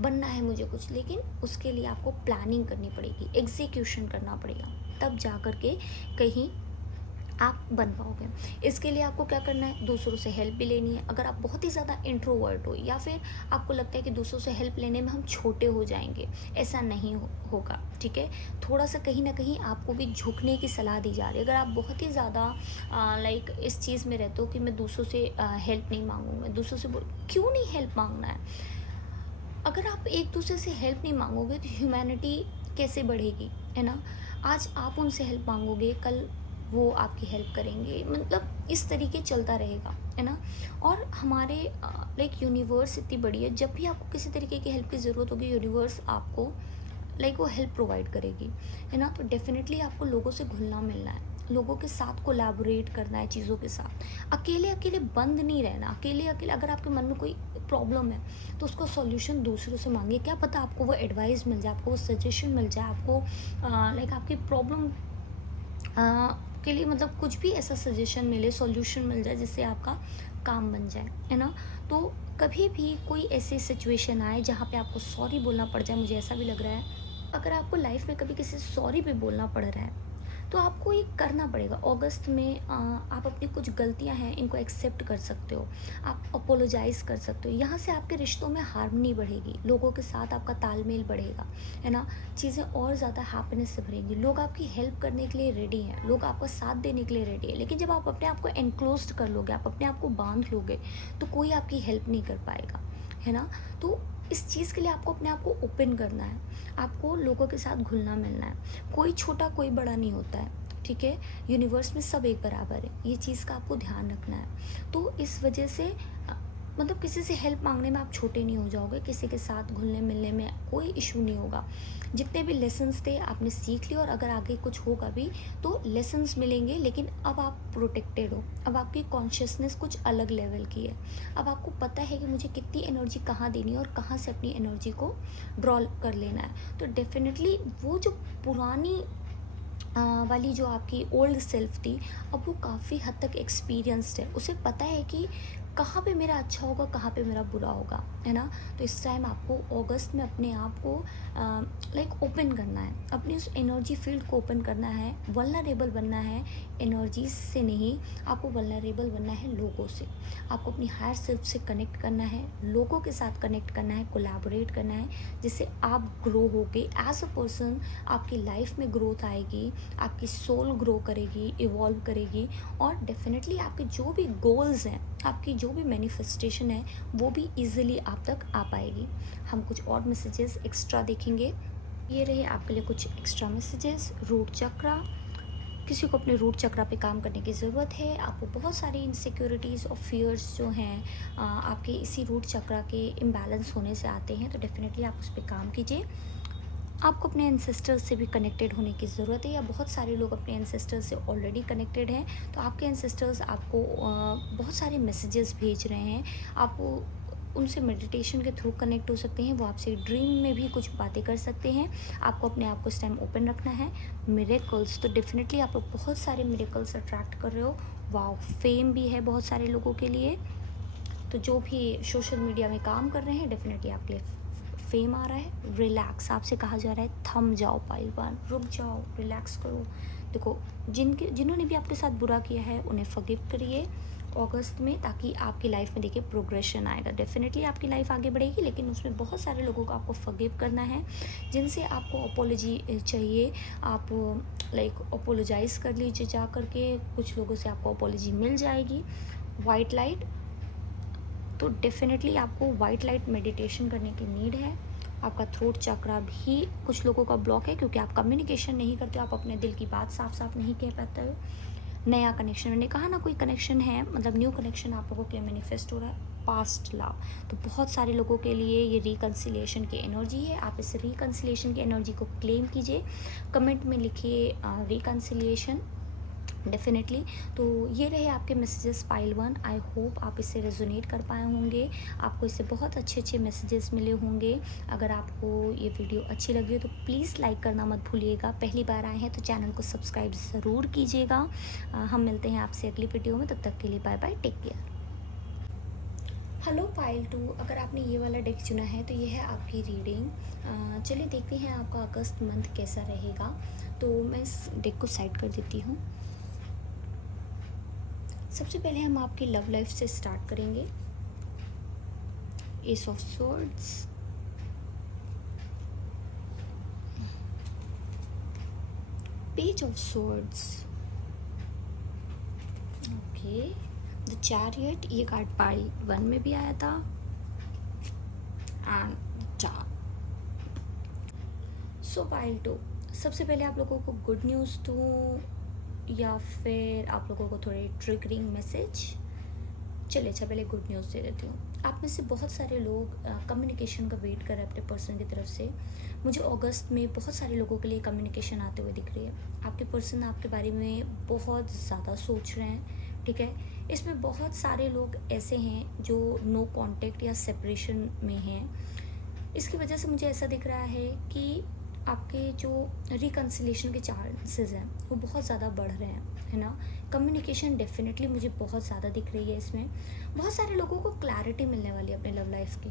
बनना है मुझे कुछ, लेकिन उसके लिए आपको प्लानिंग करनी पड़ेगी, एग्जीक्यूशन करना पड़ेगा, तब जा कर के कहीं आप बन पाओगे। इसके लिए आपको क्या करना है, दूसरों से हेल्प भी लेनी है। अगर आप बहुत ही ज़्यादा इंट्रोवर्ट हो या फिर आपको लगता है कि दूसरों से हेल्प लेने में हम छोटे हो जाएंगे, ऐसा नहीं होगा, ठीक है। थोड़ा सा कहीं ना कहीं आपको भी झुकने की सलाह दी जा रही है। अगर आप बहुत ही ज़्यादा लाइक इस चीज़ में रहते हो कि मैं दूसरों से हेल्प नहीं मांगूंगा, दूसरों से क्यों नहीं हेल्प मांगना है। अगर आप एक दूसरे से हेल्प नहीं मांगोगे तो ह्यूमैनिटी कैसे बढ़ेगी, है ना। आज आप उनसे हेल्प मांगोगे, कल वो आपकी हेल्प करेंगे, मतलब इस तरीके चलता रहेगा, है ना। और हमारे लाइक यूनिवर्स इतनी बड़ी है, जब भी आपको किसी तरीके की हेल्प की ज़रूरत होगी, यूनिवर्स आपको लाइक वो हेल्प प्रोवाइड करेगी, है ना। तो डेफिनेटली आपको लोगों से घुलना मिलना है, लोगों के साथ कोलैबोरेट करना है, चीज़ों के साथ अकेले अकेले बंद नहीं रहना। अकेले अकेले अगर आपके मन में कोई प्रॉब्लम है तो उसका सॉल्यूशन दूसरों से मांगिए, क्या पता आपको वो एडवाइस मिल जाए, आपको वो सजेशन मिल जाए, आपको लाइक आपकी प्रॉब्लम के लिए मतलब कुछ भी ऐसा सजेशन मिले, सॉल्यूशन मिल जाए जिससे आपका काम बन जाए, है ना। तो कभी भी कोई ऐसी सिचुएशन आए जहाँ पे आपको सॉरी बोलना पड़ जाए, मुझे ऐसा भी लग रहा है अगर आपको लाइफ में कभी किसी से सॉरी भी बोलना पड़ रहा है तो आपको ये करना पड़ेगा। अगस्त में आप अपनी कुछ गलतियां हैं इनको एक्सेप्ट कर सकते हो, आप अपोलोजाइज़ कर सकते हो। यहाँ से आपके रिश्तों में हार्मनी बढ़ेगी, लोगों के साथ आपका तालमेल बढ़ेगा, है ना। चीज़ें और ज़्यादा हैप्पीनेस से भरेंगी, लोग आपकी हेल्प करने के लिए रेडी हैं, लोग आपका साथ देने के लिए रेडी है। लेकिन जब आप अपने आप को एनक्लोज कर लोगे, आप अपने आप को बांध लोगे, तो कोई आपकी हेल्प नहीं कर पाएगा, है ना। तो इस चीज़ के लिए आपको अपने आप को ओपन करना है, आपको लोगों के साथ घुलना मिलना है। कोई छोटा कोई बड़ा नहीं होता है, ठीक है। यूनिवर्स में सब एक बराबर है, ये चीज़ का आपको ध्यान रखना है। तो इस वजह से मतलब किसी से हेल्प मांगने में आप छोटे नहीं हो जाओगे, किसी के साथ घुलने मिलने में कोई इशू नहीं होगा। जितने भी लेसन्स थे आपने सीख लिए, और अगर आगे कुछ होगा भी तो लेसन्स मिलेंगे, लेकिन अब आप प्रोटेक्टेड हो, अब आपकी कॉन्शियसनेस कुछ अलग लेवल की है। अब आपको पता है कि मुझे कितनी एनर्जी कहाँ देनी है और कहाँ से अपनी एनर्जी को ड्रॉ कर लेना है। तो डेफिनेटली वो जो पुरानी वाली जो आपकी ओल्ड सेल्फ थी, अब वो काफ़ी हद तक एक्सपीरियंस्ड है, उसे पता है कि कहाँ पे मेरा अच्छा होगा, कहाँ पे मेरा बुरा होगा, है ना। तो इस टाइम आपको अगस्त में अपने आप को लाइक ओपन करना है, अपनी उस एनर्जी फील्ड को ओपन करना है, वल्नरेबल बनना है। एनर्जीज से नहीं, आपको वल्नरेबल बनना है लोगों से, आपको अपनी हायर सेल्फ से कनेक्ट करना है, लोगों के साथ कनेक्ट करना है, कोलैबोरेट करना है, जिससे आप ग्रो होगे एज अ पर्सन, आपकी लाइफ में ग्रोथ आएगी, आपकी सोल ग्रो करेगी, इवॉल्व करेगी, और डेफिनेटली आपके जो भी गोल्स हैं, आपकी जो भी मैनिफेस्टेशन है, वो भी इजीली आप तक आ पाएगी। हम कुछ और मैसेजेस एक्स्ट्रा देखेंगे। ये रहे आपके लिए कुछ एक्स्ट्रा मैसेजेस। रूट चक्रा, किसी को अपने रूट चक्रा पे काम करने की ज़रूरत है। आपको बहुत सारी इनसिक्योरिटीज़ और फियर्स जो हैं आपके इसी रूट चक्रा के इम्बैलेंस होने से आते हैं, तो डेफिनेटली आप उस पर काम कीजिए। आपको अपने एंसेस्टर्स से भी कनेक्टेड होने की ज़रूरत है, या बहुत सारे लोग अपने एंसेस्टर्स से ऑलरेडी कनेक्टेड हैं, तो आपके एंसेस्टर्स आपको बहुत सारे मैसेजेस भेज रहे हैं। आप उनसे मेडिटेशन के थ्रू कनेक्ट हो सकते हैं, वो आपसे ड्रीम में भी कुछ बातें कर सकते हैं। आपको अपने आप को इस टाइम ओपन रखना है। मिरेकल्स, तो डेफिनेटली आप लोग बहुत सारे मिरेकल्स अट्रैक्ट कर रहे हो। वाओ, फेम भी है बहुत सारे लोगों के लिए, तो जो भी सोशल मीडिया में काम कर रहे हैं डेफिनेटली आपके लिए फेम आ रहा है। रिलैक्स, आपसे कहा जा रहा है थम जाओ पहलवान, रुक जाओ, रिलैक्स करो। देखो, जिन्होंने भी आपके साथ बुरा किया है उन्हें फॉरगिव करिए अगस्त में, ताकि आपकी लाइफ में देखिए प्रोग्रेशन आएगा। डेफिनेटली आपकी लाइफ आगे बढ़ेगी, लेकिन उसमें बहुत सारे लोगों को आपको फॉरगिव करना है, जिनसे आपको अपोलॉजी चाहिए। आप लाइक अपोलोजाइज़ कर लीजिए जा करके, कुछ लोगों से आपको अपोलॉजी मिल जाएगी। वाइट लाइट, तो डेफिनेटली आपको वाइट लाइट मेडिटेशन करने की नीड है। आपका थ्रोट चक्रा भी कुछ लोगों का ब्लॉक है क्योंकि आप कम्युनिकेशन नहीं करते हो, आप अपने दिल की बात साफ साफ नहीं कह पाते हो। नया कनेक्शन, मैंने कहा ना कोई कनेक्शन है, मतलब न्यू कनेक्शन आप लोगों के लिए मैनिफेस्ट हो रहा है। पास्ट लव, तो बहुत सारे लोगों के लिए ये रिकन्सिलिएशन की एनर्जी है। आप इस रिकन्सिलिएशन की एनर्जी को क्लेम कीजिए, कमेंट में लिखिए रिकन्सिलिएशन डेफिनेटली। तो ये रहे आपके मैसेजेस पाइल 1। आई होप आप इससे रेजोनेट कर पाए होंगे, आपको इससे बहुत अच्छे अच्छे मैसेजेस मिले होंगे। अगर आपको ये वीडियो अच्छी लगी हो तो प्लीज़ लाइक करना मत भूलिएगा। पहली बार आए हैं तो चैनल को सब्सक्राइब ज़रूर कीजिएगा। हम मिलते हैं आपसे अगली वीडियो में, तब तक के लिए bye bye, take care. Hello pile 2, अगर आपने ये वाला डेक चुना है तो ये है आपकी रीडिंग। चलिए देखते हैं आपका अगस्त मंथ कैसा रहेगा। तो मैं इस डेक को साइड कर देती हूँ। सबसे पहले हम आपकी लव लाइफ से स्टार्ट करेंगे। S of swords, page of swords, okay, the chariot, ये कार्ड पाइल 1 में भी आया था, एंड चार। सो पाइल 2, सबसे पहले आप लोगों को गुड न्यूज़ दूँ या फिर आप लोगों को थोड़े ट्रिगरिंग मैसेज? चलिए अच्छा पहले गुड न्यूज़ दे देती हूँ। आप में से बहुत सारे लोग कम्युनिकेशन का वेट कर रहे हैं अपने पर्सन की तरफ से। मुझे अगस्त में बहुत सारे लोगों के लिए कम्युनिकेशन आते हुए दिख रही है। आपके पर्सन आपके बारे में बहुत ज़्यादा सोच रहे हैं, ठीक है। इसमें बहुत सारे लोग ऐसे हैं जो नो कांटेक्ट या सेपरेशन में हैं। इसकी वजह से मुझे ऐसा दिख रहा है कि आपके जो रिकन्सिलेशन के चांसेस हैं वो बहुत ज़्यादा बढ़ रहे हैं, है ना। कम्युनिकेशन डेफिनेटली मुझे बहुत ज़्यादा दिख रही है इसमें। बहुत सारे लोगों को क्लैरिटी मिलने वाली है अपने लव लाइफ की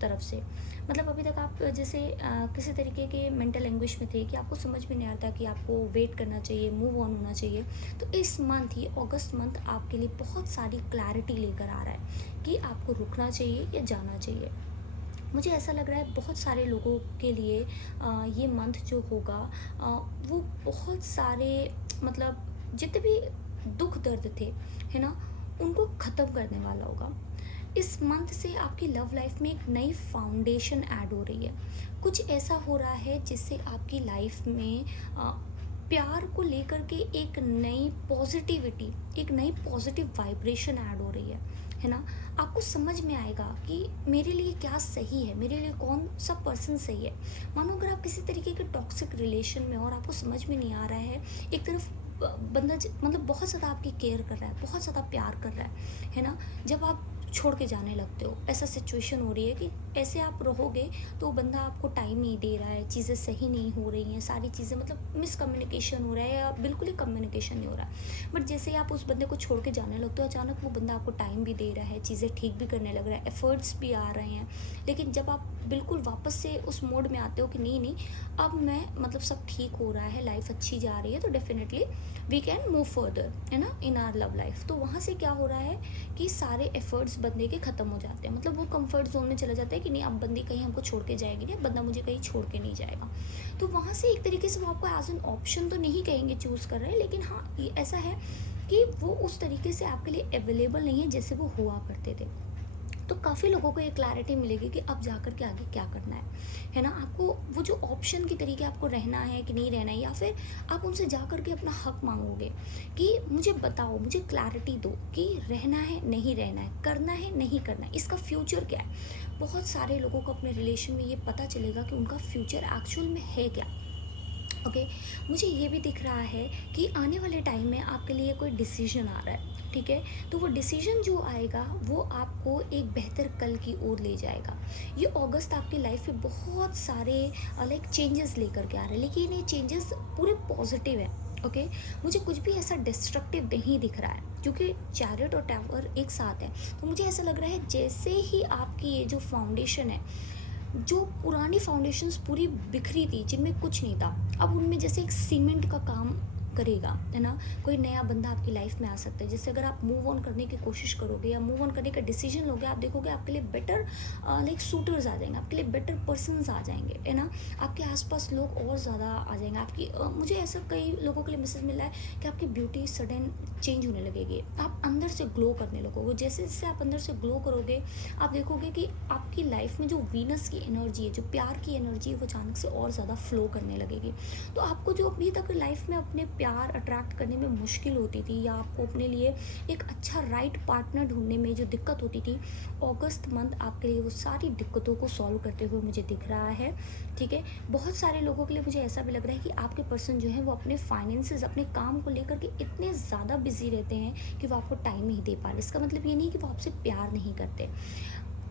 तरफ से। मतलब अभी तक आप जैसे किसी तरीके के मेंटल एंग्विश में थे कि आपको समझ में नहीं आता कि आपको वेट करना चाहिए, मूव ऑन होना चाहिए। तो इस मंथ, ये अगस्त मंथ आपके लिए बहुत सारी क्लैरिटी लेकर आ रहा है कि आपको रुकना चाहिए या जाना चाहिए। मुझे ऐसा लग रहा है बहुत सारे लोगों के लिए ये मंथ जो होगा वो बहुत सारे, मतलब जितने भी दुख दर्द थे, है ना, उनको ख़त्म करने वाला होगा। इस मंथ से आपकी लव लाइफ में एक नई फाउंडेशन ऐड हो रही है। कुछ ऐसा हो रहा है जिससे आपकी लाइफ में प्यार को लेकर के एक नई पॉजिटिविटी, एक नई पॉजिटिव वाइब्रेशन ऐड हो रही है ना। आपको समझ में आएगा कि मेरे लिए क्या सही है, मेरे लिए कौन सा पर्सन सही है। मानो अगर आप किसी तरीके के टॉक्सिक रिलेशन में और आपको समझ में नहीं आ रहा है, एक तरफ बंदा मतलब बहुत ज़्यादा आपकी केयर कर रहा है, बहुत ज़्यादा प्यार कर रहा है ना। जब आप छोड़ के जाने लगते हो, ऐसा सिचुएशन हो रही है कि ऐसे आप रहोगे तो बंदा आपको टाइम नहीं दे रहा है, चीज़ें सही नहीं हो रही हैं, सारी चीज़ें मतलब मिसकम्युनिकेशन हो रहा है या बिल्कुल ही कम्युनिकेशन नहीं हो रहा है। बट जैसे ही आप उस बंदे को छोड़ के जाने लगते हो, अचानक वो बंदा आपको टाइम भी दे रहा है, चीज़ें ठीक भी करने लग रहा है, एफर्ट्स भी आ रहे हैं। लेकिन जब आप बिल्कुल वापस से उस मोड में आते हो कि नहीं नहीं, अब मैं मतलब सब ठीक हो रहा है, लाइफ अच्छी जा रही है, तो definitely we can move further, है ना, इन आवर लव लाइफ। तो वहाँ से क्या हो रहा है कि सारे एफर्ट्स बंदे के ख़त्म हो जाते हैं। मतलब वो कंफर्ट जोन में चला जाता है कि नहीं, अब बंदी कहीं हमको छोड़ के जाएगी नहीं, बंदा मुझे कहीं छोड़ के नहीं जाएगा। तो वहाँ से एक तरीके से वो आपको एज एन ऑप्शन तो नहीं कहेंगे चूज़ कर रहे हैं, लेकिन हाँ ये ऐसा है कि वो उस तरीके से आपके लिए अवेलेबल नहीं है जैसे वो हुआ करते थे। तो काफ़ी लोगों को ये क्लैरिटी मिलेगी कि अब जाकर के आगे क्या करना है ना। आपको वो जो ऑप्शन के तरीके आपको रहना है कि नहीं रहना है, या फिर आप उनसे जाकर के अपना हक मांगोगे कि मुझे बताओ, मुझे क्लैरिटी दो कि रहना है नहीं रहना है, करना है नहीं करना है, इसका फ्यूचर क्या है। बहुत सारे लोगों को अपने रिलेशन में ये पता चलेगा कि उनका फ्यूचर एक्चुअल में है क्या। ओके, मुझे ये भी दिख रहा है कि आने वाले टाइम में आपके लिए कोई डिसीजन आ रहा है, ठीक है। तो वो डिसीजन जो आएगा वो आपको एक बेहतर कल की ओर ले जाएगा। ये अगस्त आपकी लाइफ में बहुत सारे लाइक चेंजेस लेकर के आ रहे हैं, लेकिन ये चेंजेस पूरे पॉजिटिव है। ओके, मुझे कुछ भी ऐसा डिस्ट्रक्टिव नहीं दिख रहा है क्योंकि चैरियट और टावर एक साथ है। तो मुझे ऐसा लग रहा है जैसे ही आपकी ये जो फाउंडेशन है, जो पुरानी फाउंडेशंस पूरी बिखरी थी, जिनमें कुछ नहीं था, अब उनमें जैसे एक सीमेंट का काम करेगा, है ना। कोई नया बंदा आपकी लाइफ में आ सकता है, जिससे अगर आप मूव ऑन करने की कोशिश करोगे या मूव ऑन करने का डिसीजन लोगे, आप देखोगे आपके लिए बेटर लाइक सूटर्स आ जाएंगे, आपके लिए बेटर पर्सनस आ जाएंगे, है ना। आपके आसपास लोग और ज़्यादा आ जाएंगे आपकी मुझे ऐसा कई लोगों के लिए मैसेज मिला है कि आपकी ब्यूटी सडन चेंज होने लगेगी, आप अंदर से ग्लो करने लगोगे। जैसे जैसे आप अंदर से ग्लो करोगे, आप देखोगे कि आपकी लाइफ में जो वीनस की एनर्जी है, जो प्यार की एनर्जी है, वो अचानक से और ज़्यादा फ्लो करने लगेगी। तो आपको जो अभी तक लाइफ में अपने प्यार अट्रैक्ट करने में मुश्किल होती थी, या आपको अपने लिए एक अच्छा राइट पार्टनर ढूंढने में जो दिक्कत होती थी, अगस्त मंथ आपके लिए वो सारी दिक्कतों को सॉल्व करते हुए मुझे दिख रहा है। ठीक है, बहुत सारे लोगों के लिए मुझे ऐसा भी लग रहा है कि आपके पर्सन जो है वो अपने फाइनेंसेस, अपने काम को लेकर के इतने ज़्यादा बिजी रहते हैं कि वो आपको टाइम नहीं दे पा रहे। इसका मतलब ये नहीं कि वो आपसे प्यार नहीं करते।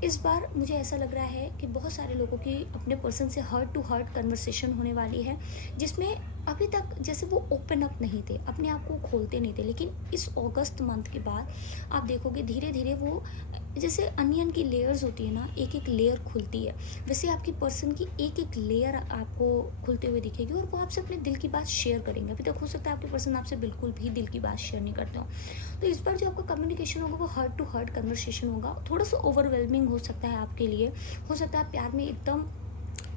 इस बार मुझे ऐसा लग रहा है कि बहुत सारे लोगों की अपने पर्सन से हार्ट टू हार्ट कन्वर्सेशन होने वाली है, जिसमें अभी तक जैसे वो ओपन अप नहीं थे, अपने आप को खोलते नहीं थे, लेकिन इस अगस्त मंथ के बाद आप देखोगे धीरे धीरे वो, जैसे अनियन की लेयर्स होती है ना, एक एक लेयर खुलती है, वैसे आपकी पर्सन की एक एक लेयर आपको खुलते हुए दिखेगी, और वो आपसे अपने दिल की बात शेयर करेंगे। अभी तक हो सकता है आपके पर्सन आपसे बिल्कुल भी दिल की बात शेयर नहीं करते हो, तो इस बार जो आपका कम्युनिकेशन होगा वो हार्ट टू हार्ट कन्वर्सेशन होगा। थोड़ा सा ओवरवेलमिंग हो सकता है आपके लिए, हो सकता है प्यार में एकदम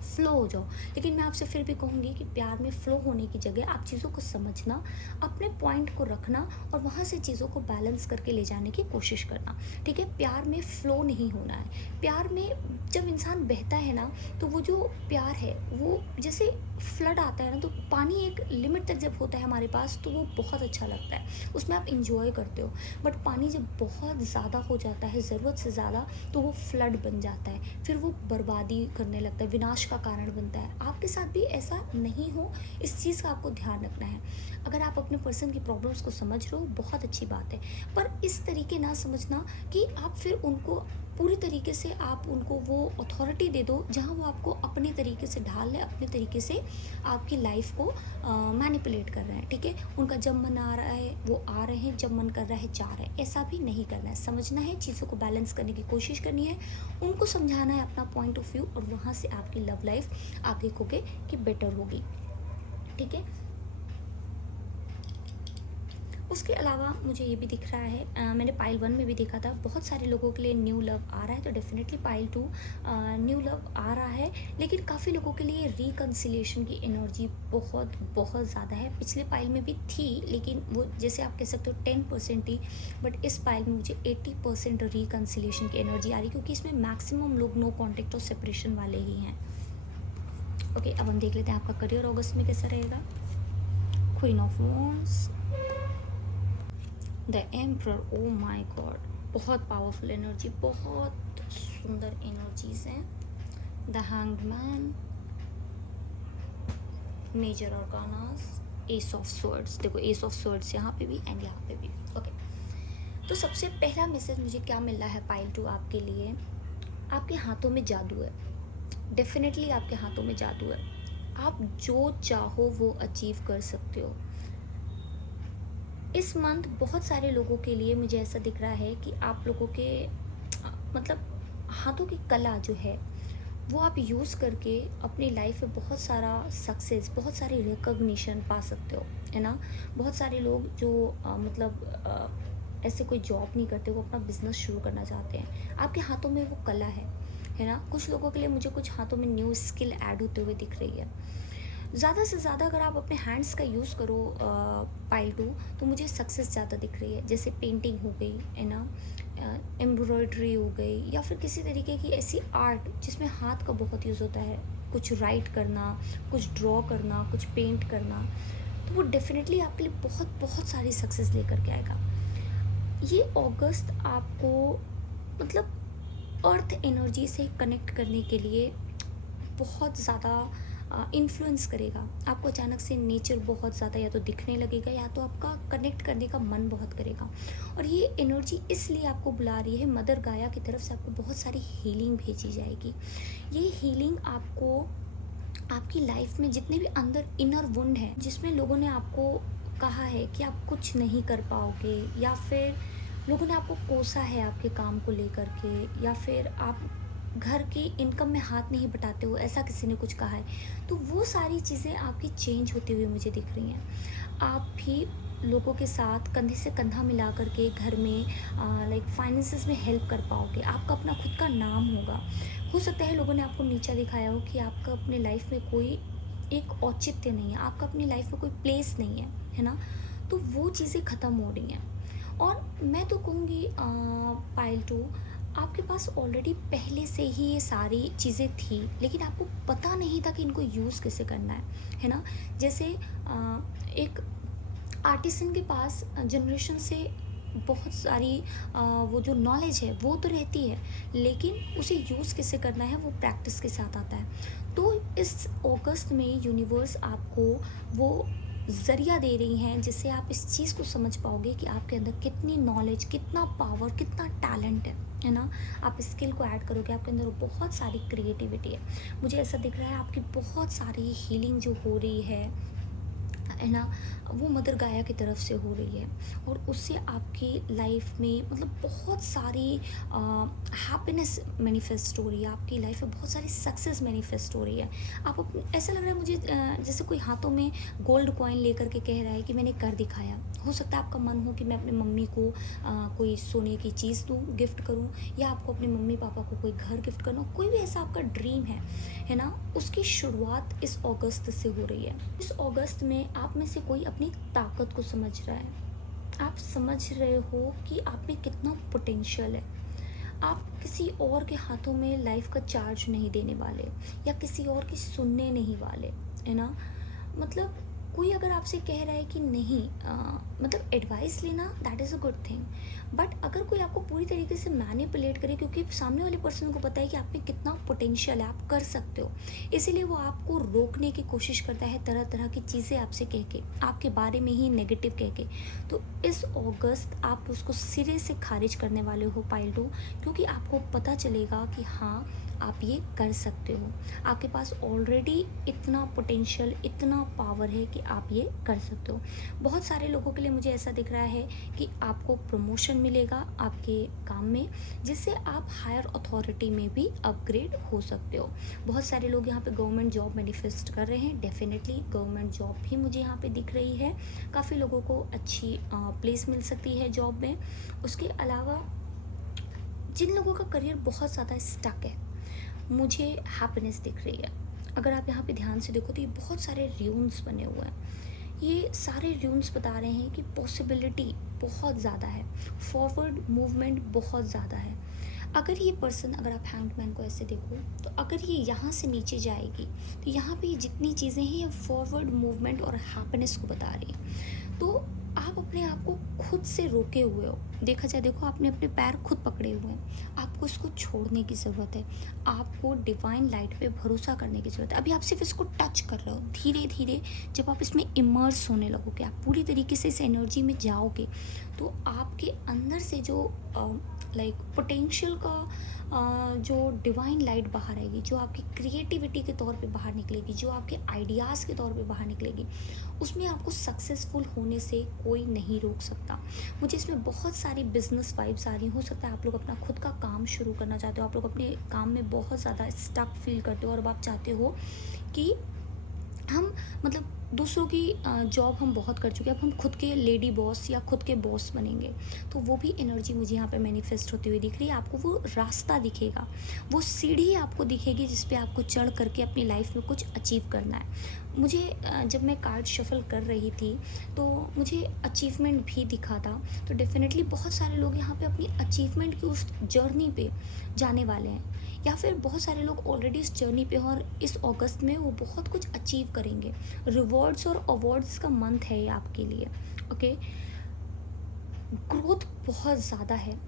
फ्लो हो जाओ, लेकिन मैं आपसे फिर भी कहूँगी कि प्यार में फ्लो होने की जगह आप चीज़ों को समझना, अपने पॉइंट को रखना और वहाँ से चीज़ों को बैलेंस करके ले जाने की कोशिश करना। ठीक है, प्यार में फ्लो नहीं होना है। प्यार में जब इंसान बहता है ना, तो वो जो प्यार है वो जैसे फ्लड आता है ना, तो पानी एक लिमिट तक जब होता है हमारे पास तो वो बहुत अच्छा लगता है, उसमें आप इंजॉय करते हो। बट पानी जब बहुत ज़्यादा हो जाता है, ज़रूरत से ज़्यादा, तो वो फ्लड बन जाता है, फिर वो बर्बादी करने लगता है, विनाश का कारण बनता है। आपके साथ भी ऐसा नहीं हो, इस चीज़ का आपको ध्यान रखना है। अगर आप अपने पर्सन की प्रॉब्लम्स को समझ रहे हो, बहुत अच्छी बात है, पर इस तरीके ना समझना कि आप फिर उनको पूरी तरीके से आप उनको वो अथॉरिटी दे दो जहाँ वो आपको अपने तरीके से ढाल लें, अपने तरीके से आपकी लाइफ को मैनिपुलेट कर रहे हैं। ठीक है, उनका जब मन आ रहा है वो आ रहे हैं, जब मन कर रहा है जा रहे हैं, ऐसा भी नहीं करना है। समझना है, चीज़ों को बैलेंस करने की कोशिश करनी है, उनको समझाना है अपना पॉइंट ऑफ व्यू, और वहाँ से आपकी लव लाइफ आप देखोगे कि बेटर होगी। ठीक है, उसके अलावा मुझे ये भी दिख रहा है, मैंने पाइल 1 में भी देखा था, बहुत सारे लोगों के लिए न्यू लव आ रहा है, तो डेफिनेटली पाइल 2 न्यू लव आ रहा है, लेकिन काफ़ी लोगों के लिए रिकन्सिलेशन की एनर्जी बहुत बहुत ज़्यादा है। पिछले पाइल में भी थी, लेकिन वो जैसे आप कह सकते हो 10% थी, बट इस पाइल में मुझे 80% रिकन्सिलेशन की एनर्जी आ रही है, क्योंकि इसमें मैक्सिमम लोग नो कॉन्टेक्ट और सेपरेशन वाले ही हैं। ओके, अब हम देख लेते हैं आपका करियर अगस्त में कैसा रहेगा। Queen of wands, the emperor, oh my god, बहुत पावरफुल एनर्जी, बहुत सुंदर एनर्जीज हैं। The hanged man, major arcana, ace of swords, देखो एस ऑफ स्वर्ड्स यहाँ पे भी एंड यहाँ पे भी। ओके, तो सबसे पहला मैसेज मुझे क्या मिल रहा है पाइल 2 आपके लिए, आपके हाथों में जादू है, डेफिनेटली आपके हाथों में जादू है, आप जो चाहो वो अचीव कर सकते हो। इस मंथ बहुत सारे लोगों के लिए मुझे ऐसा दिख रहा है कि आप लोगों के मतलब हाथों की कला जो है वो आप यूज़ करके अपनी लाइफ में बहुत सारा सक्सेस, बहुत सारी रिकॉग्निशन पा सकते हो, है ना। बहुत सारे लोग जो ऐसे कोई जॉब नहीं करते, वो अपना बिजनेस शुरू करना चाहते हैं, आपके हाथों में वो कला है ना। कुछ लोगों के लिए मुझे कुछ हाथों में न्यू स्किल ऐड होते हुए दिख रही है। ज़्यादा से ज़्यादा अगर आप अपने हैंड्स का यूज़ करो पाइल 2, तो मुझे सक्सेस ज़्यादा दिख रही है, जैसे पेंटिंग हो गई, है ना, एम्ब्रॉयडरी हो गई, या फिर किसी तरीके की ऐसी आर्ट जिसमें हाथ का बहुत यूज़ होता है, कुछ राइट करना, कुछ ड्रॉ करना, कुछ पेंट करना, तो वो डेफिनेटली आपके लिए बहुत बहुत सारी सक्सेस लेकर के आएगा। ये अगस्त आपको मतलब अर्थ एनर्जी से कनेक्ट करने के लिए बहुत ज़्यादा इन्फ्लुएंस करेगा। आपको अचानक से नेचर बहुत ज़्यादा या तो दिखने लगेगा, या तो आपका कनेक्ट करने का मन बहुत करेगा। और ये एनर्जी इसलिए आपको बुला रही है, मदर गाया की तरफ से आपको बहुत सारी हीलिंग भेजी जाएगी। ये हीलिंग आपको आपकी लाइफ में जितने भी अंदर इनर वुंड है, जिसमें लोगों ने आपको कहा है कि आप कुछ नहीं कर पाओगे, या फिर लोगों ने आपको कोसा है आपके काम को लेकर के, या फिर आप घर की इनकम में हाथ नहीं बटाते हो, ऐसा किसी ने कुछ कहा है। तो वो सारी चीज़ें आपकी चेंज होती हुई मुझे दिख रही हैं। आप भी लोगों के साथ कंधे से कंधा मिला करके घर में लाइक फाइनेंसेस में हेल्प कर पाओगे। आपका अपना खुद का नाम होगा। हो सकता है लोगों ने आपको नीचा दिखाया हो कि आपका अपने लाइफ में कोई एक औचित्य नहीं है, आपका अपनी लाइफ में कोई प्लेस नहीं है ना? तो वो चीज़ें ख़त्म हो रही हैं। और मैं तो कहूँगी पायल टू, आपके पास ऑलरेडी पहले से ही ये सारी चीज़ें थी, लेकिन आपको पता नहीं था कि इनको यूज़ कैसे करना है ना? जैसे एक आर्टिसन के पास जनरेशन से बहुत सारी वो जो नॉलेज है वो तो रहती है, लेकिन उसे यूज़ कैसे करना है वो प्रैक्टिस के साथ आता है। तो इस अगस्त में यूनिवर्स आपको वो ज़रिया दे रही हैं जिससे आप इस चीज़ को समझ पाओगे कि आपके अंदर कितनी नॉलेज, कितना पावर, कितना टैलेंट है ना? आप स्किल को ऐड करोगे, आपके अंदर बहुत सारी क्रिएटिविटी है। मुझे ऐसा दिख रहा है आपकी बहुत सारी हीलिंग जो हो रही है ना, वो मदर गाया की तरफ से हो रही है, और उससे आपकी लाइफ में मतलब बहुत सारी हैप्पीनेस मैनिफेस्ट हो रही है, आपकी लाइफ में बहुत सारी सक्सेस मैनिफेस्ट हो रही है। ऐसा लग रहा है मुझे जैसे कोई हाथों में गोल्ड कॉइन लेकर के कह रहा है कि मैंने कर दिखाया। हो सकता है आपका मन हो कि मैं अपने मम्मी को कोई सोने की चीज़ दूँ, गिफ्ट करूँ, या आपको अपने मम्मी पापा को कोई घर गिफ्ट करना, कोई भी ऐसा आपका ड्रीम है ना? उसकी शुरुआत इस अगस्त से हो रही है। इस अगस्त में आप में से कोई अपनी ताकत को समझ रहा है। आप समझ रहे हो कि आप में कितना पोटेंशियल है। आप किसी और के हाथों में लाइफ का चार्ज नहीं देने वाले, या किसी और की सुनने नहीं वाले, है ना? मतलब कोई अगर आपसे कह रहा है कि नहीं, मतलब एडवाइस लेना that is a good thing, but अगर कोई आपको पूरी तरीके से मैनिपुलेट करे, क्योंकि सामने वाले पर्सन को पता है कि आप में कितना पोटेंशियल है, आप कर सकते हो, इसीलिए वो आपको रोकने की कोशिश करता है तरह तरह की चीज़ें आपसे कह के, आपके बारे में ही नेगेटिव कह के। तो इस अगस्त आप उसको सिरे से खारिज करने वाले हो पाइल टू, क्योंकि आपको पता चलेगा कि हाँ, आप ये कर सकते हो। आपके पास ऑलरेडी इतना पोटेंशियल, इतना पावर है कि आप ये कर सकते हो। बहुत सारे लोगों के लिए मुझे ऐसा दिख रहा है कि आपको प्रमोशन मिलेगा आपके काम में, जिससे आप हायर अथॉरिटी में भी अपग्रेड हो सकते हो। बहुत सारे लोग यहाँ पे गवर्नमेंट जॉब मैनिफेस्ट कर रहे हैं। डेफिनेटली गवर्नमेंट जॉब भी मुझे यहाँ पे दिख रही है। काफ़ी लोगों को अच्छी प्लेस मिल सकती है जॉब में। उसके अलावा जिन लोगों का करियर बहुत ज़्यादा स्टक है, मुझे हैप्पीनेस दिख रही है। अगर आप यहाँ पे ध्यान से देखो तो ये बहुत सारे र्यून्स बने हुए हैं। ये सारे र्यून्स बता रहे हैं कि पॉसिबिलिटी बहुत ज़्यादा है, फॉरवर्ड मूवमेंट बहुत ज़्यादा है। अगर ये पर्सन, अगर आप हैंगमैन को ऐसे देखो, तो अगर ये यहाँ से नीचे जाएगी तो यहाँ पे जितनी चीज़ें हैं ये फॉरवर्ड मूवमेंट और हैप्पीनेस को बता रही हैं। तो आप अपने आप को खुद से रोके हुए हो। देखा जाए, देखो आपने अपने पैर खुद पकड़े हुए हैं, आपको इसको छोड़ने की ज़रूरत है। आपको डिवाइन लाइट पे भरोसा करने की ज़रूरत है। अभी आप सिर्फ इसको टच कर रहे हो। धीरे धीरे जब आप इसमें इमर्स होने लगोगे, आप पूरी तरीके से इस एनर्जी में जाओगे, तो आपके अंदर से जो लाइक पोटेंशियल का जो डिवाइन लाइट बाहर आएगी, जो आपकी क्रिएटिविटी के तौर पे बाहर निकलेगी, जो आपके आइडियाज़ के तौर पे बाहर निकलेगी, उसमें आपको सक्सेसफुल होने से कोई नहीं रोक सकता। मुझे इसमें बहुत सारी बिजनेस वाइब्स आ रही। हो सकता है आप लोग अपना खुद का काम शुरू करना चाहते हो, आप लोग अपने काम में बहुत ज़्यादा स्टक फील करते हो, और अब आप चाहते हो कि हम मतलब दूसरों की जॉब हम बहुत कर चुके हैं, अब हम खुद के लेडी बॉस या खुद के बॉस बनेंगे। तो वो भी एनर्जी मुझे यहाँ पे मैनिफेस्ट होती हुई दिख रही है। आपको वो रास्ता दिखेगा, वो सीढ़ी आपको दिखेगी जिस पे आपको चढ़ करके अपनी लाइफ में कुछ अचीव करना है। मुझे जब मैं कार्ड शफल कर रही थी तो मुझे अचीवमेंट भी दिखा था। तो डेफिनेटली बहुत सारे लोग यहाँ पे अपनी अचीवमेंट की उस जर्नी पे जाने वाले हैं, या फिर बहुत सारे लोग ऑलरेडी इस जर्नी पे हैं और इस अगस्त में वो बहुत कुछ अचीव करेंगे। रिवॉर्ड्स और अवार्ड्स का मंथ है ये आपके लिए। ओके, ग्रोथ बहुत ज़्यादा है।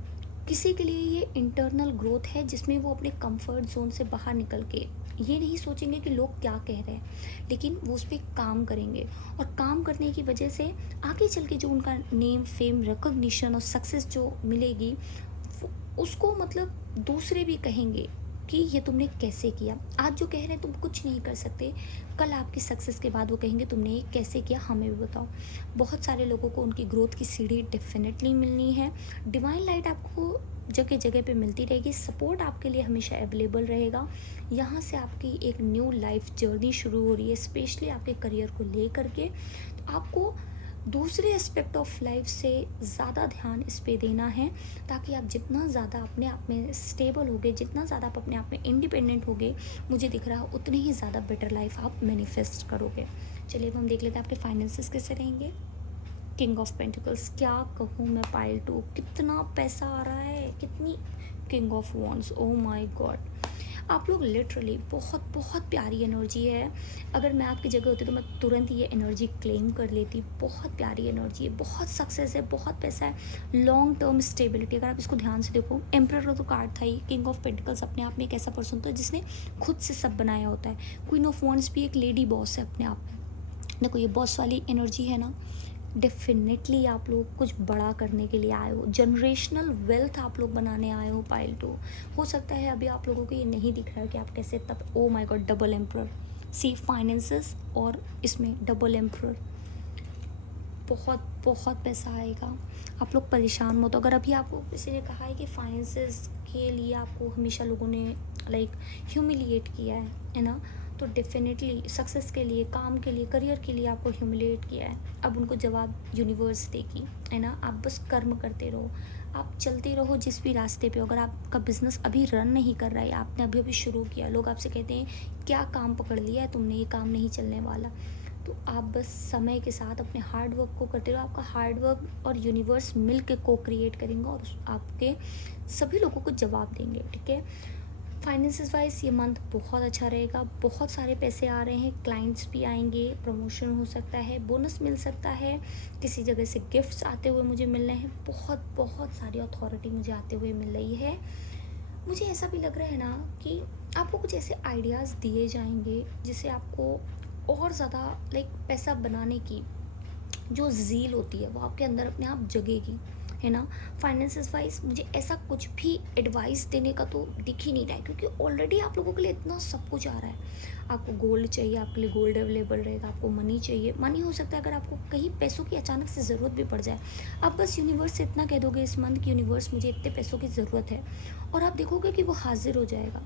किसी के लिए ये इंटरनल ग्रोथ है जिसमें वो अपने कंफर्ट जोन से बाहर निकल के ये नहीं सोचेंगे कि लोग क्या कह रहे हैं, लेकिन वो उस पर काम करेंगे, और काम करने की वजह से आगे चल के जो उनका नेम, फेम, रिकॉग्निशन और सक्सेस जो मिलेगी, उसको मतलब दूसरे भी कहेंगे कि ये तुमने कैसे किया। आज जो कह रहे हैं तुम कुछ नहीं कर सकते, कल आपकी सक्सेस के बाद वो कहेंगे तुमने ये कैसे किया, हमें भी बताओ। बहुत सारे लोगों को उनकी ग्रोथ की सीढ़ी डेफिनेटली मिलनी है। डिवाइन लाइट आपको जगह जगह पे मिलती रहेगी, सपोर्ट आपके लिए हमेशा अवेलेबल रहेगा। यहाँ से आपकी एक न्यू लाइफ जर्नी शुरू हो रही है, स्पेशली आपके करियर को लेकर के। तो आपको दूसरे एस्पेक्ट ऑफ लाइफ से ज़्यादा ध्यान इस पे देना है, ताकि आप जितना ज़्यादा अपने आप में स्टेबल होगे, जितना ज़्यादा आप अपने आप में इंडिपेंडेंट होगे, मुझे दिख रहा है उतनी ही ज़्यादा बेटर लाइफ आप मैनिफेस्ट करोगे। चलिए अब हम देख लेते हैं आपके फाइनेंसेस कैसे रहेंगे। किंग ऑफ पेंटिकल्स, क्या कहूँ मैं पाइल टू, कितना पैसा आ रहा है, कितनी। King of wands, O my God, आप लोग लिटरली बहुत बहुत प्यारी एनर्जी है। अगर मैं आपकी जगह होती तो मैं तुरंत ये एनर्जी क्लेम कर लेती। बहुत प्यारी एनर्जी है, बहुत सक्सेस है, बहुत पैसा है, लॉन्ग टर्म स्टेबिलिटी। अगर आप इसको ध्यान से देखो, एम्परर का तो कार्ड था ही। किंग ऑफ पेंटिकल्स अपने आप में एक ऐसा पर्सन होता है जिसने खुद से सब बनाया होता है। क्वीन ऑफ वॉन्ड्स भी एक लेडी बॉस है अपने आप में। देखो ये बॉस वाली एनर्जी है ना, डेफिनेटली आप लोग कुछ बड़ा करने के लिए आए हो, जनरेशनल वेल्थ आप लोग बनाने आए हो पाइल टू। हो सकता है अभी आप लोगों को ये नहीं दिख रहा है कि आप कैसे, तब oh my God, double emperor, see finances और इसमें डबल एम्परर, बहुत बहुत पैसा आएगा। आप लोग परेशान मत हो। अगर अभी आपको किसी ने कहा है कि फाइनेंसेस के लिए आपको हमेशा लोगों ने लाइक ह्यूमिलिएट किया है ना, तो डेफिनेटली सक्सेस के लिए, काम के लिए, करियर के लिए आपको ह्यूमिलिएट किया है। अब उनको जवाब यूनिवर्स देगी, है ना। आप बस कर्म करते रहो, आप चलते रहो जिस भी रास्ते पे। अगर आपका बिजनेस अभी रन नहीं कर रहा है, आपने अभी अभी शुरू किया, लोग आपसे कहते हैं क्या काम पकड़ लिया है तुमने, ये काम नहीं चलने वाला, तो आप बस समय के साथ अपने हार्ड वर्क को करते रहो। आपका हार्ड वर्क और यूनिवर्स मिल के को क्रिएट करेंगे और आपके सभी लोगों को जवाब देंगे, ठीक है। फाइनेंसेस वाइज ये मंथ बहुत अच्छा रहेगा, बहुत सारे पैसे आ रहे हैं, क्लाइंट्स भी आएंगे, प्रमोशन हो सकता है, बोनस मिल सकता है, किसी जगह से गिफ्ट्स आते हुए मुझे मिल रहे हैं, बहुत बहुत सारी अथॉरिटी मुझे आते हुए मिल रही है। मुझे ऐसा भी लग रहा है ना कि आपको कुछ ऐसे आइडियाज़ दिए जाएंगे जिससे आपको और ज़्यादा लाइक पैसा बनाने की जो ज़ील होती है वो आपके अंदर अपने आप जगेगी, है ना। फाइनेंसेस वाइज मुझे ऐसा कुछ भी एडवाइस देने का तो दिख ही नहीं रहा है, क्योंकि ऑलरेडी आप लोगों के लिए इतना सब कुछ आ रहा है। आपको गोल्ड चाहिए, आपके लिए गोल्ड अवेलेबल रहेगा। आपको मनी चाहिए, मनी हो सकता है अगर आपको कहीं पैसों की अचानक से ज़रूरत भी पड़ जाए, आप बस यूनिवर्स से इतना कह दोगे इस मंथ की, यूनिवर्स मुझे इतने पैसों की ज़रूरत है, और आप देखोगे कि वो हाजिर हो जाएगा।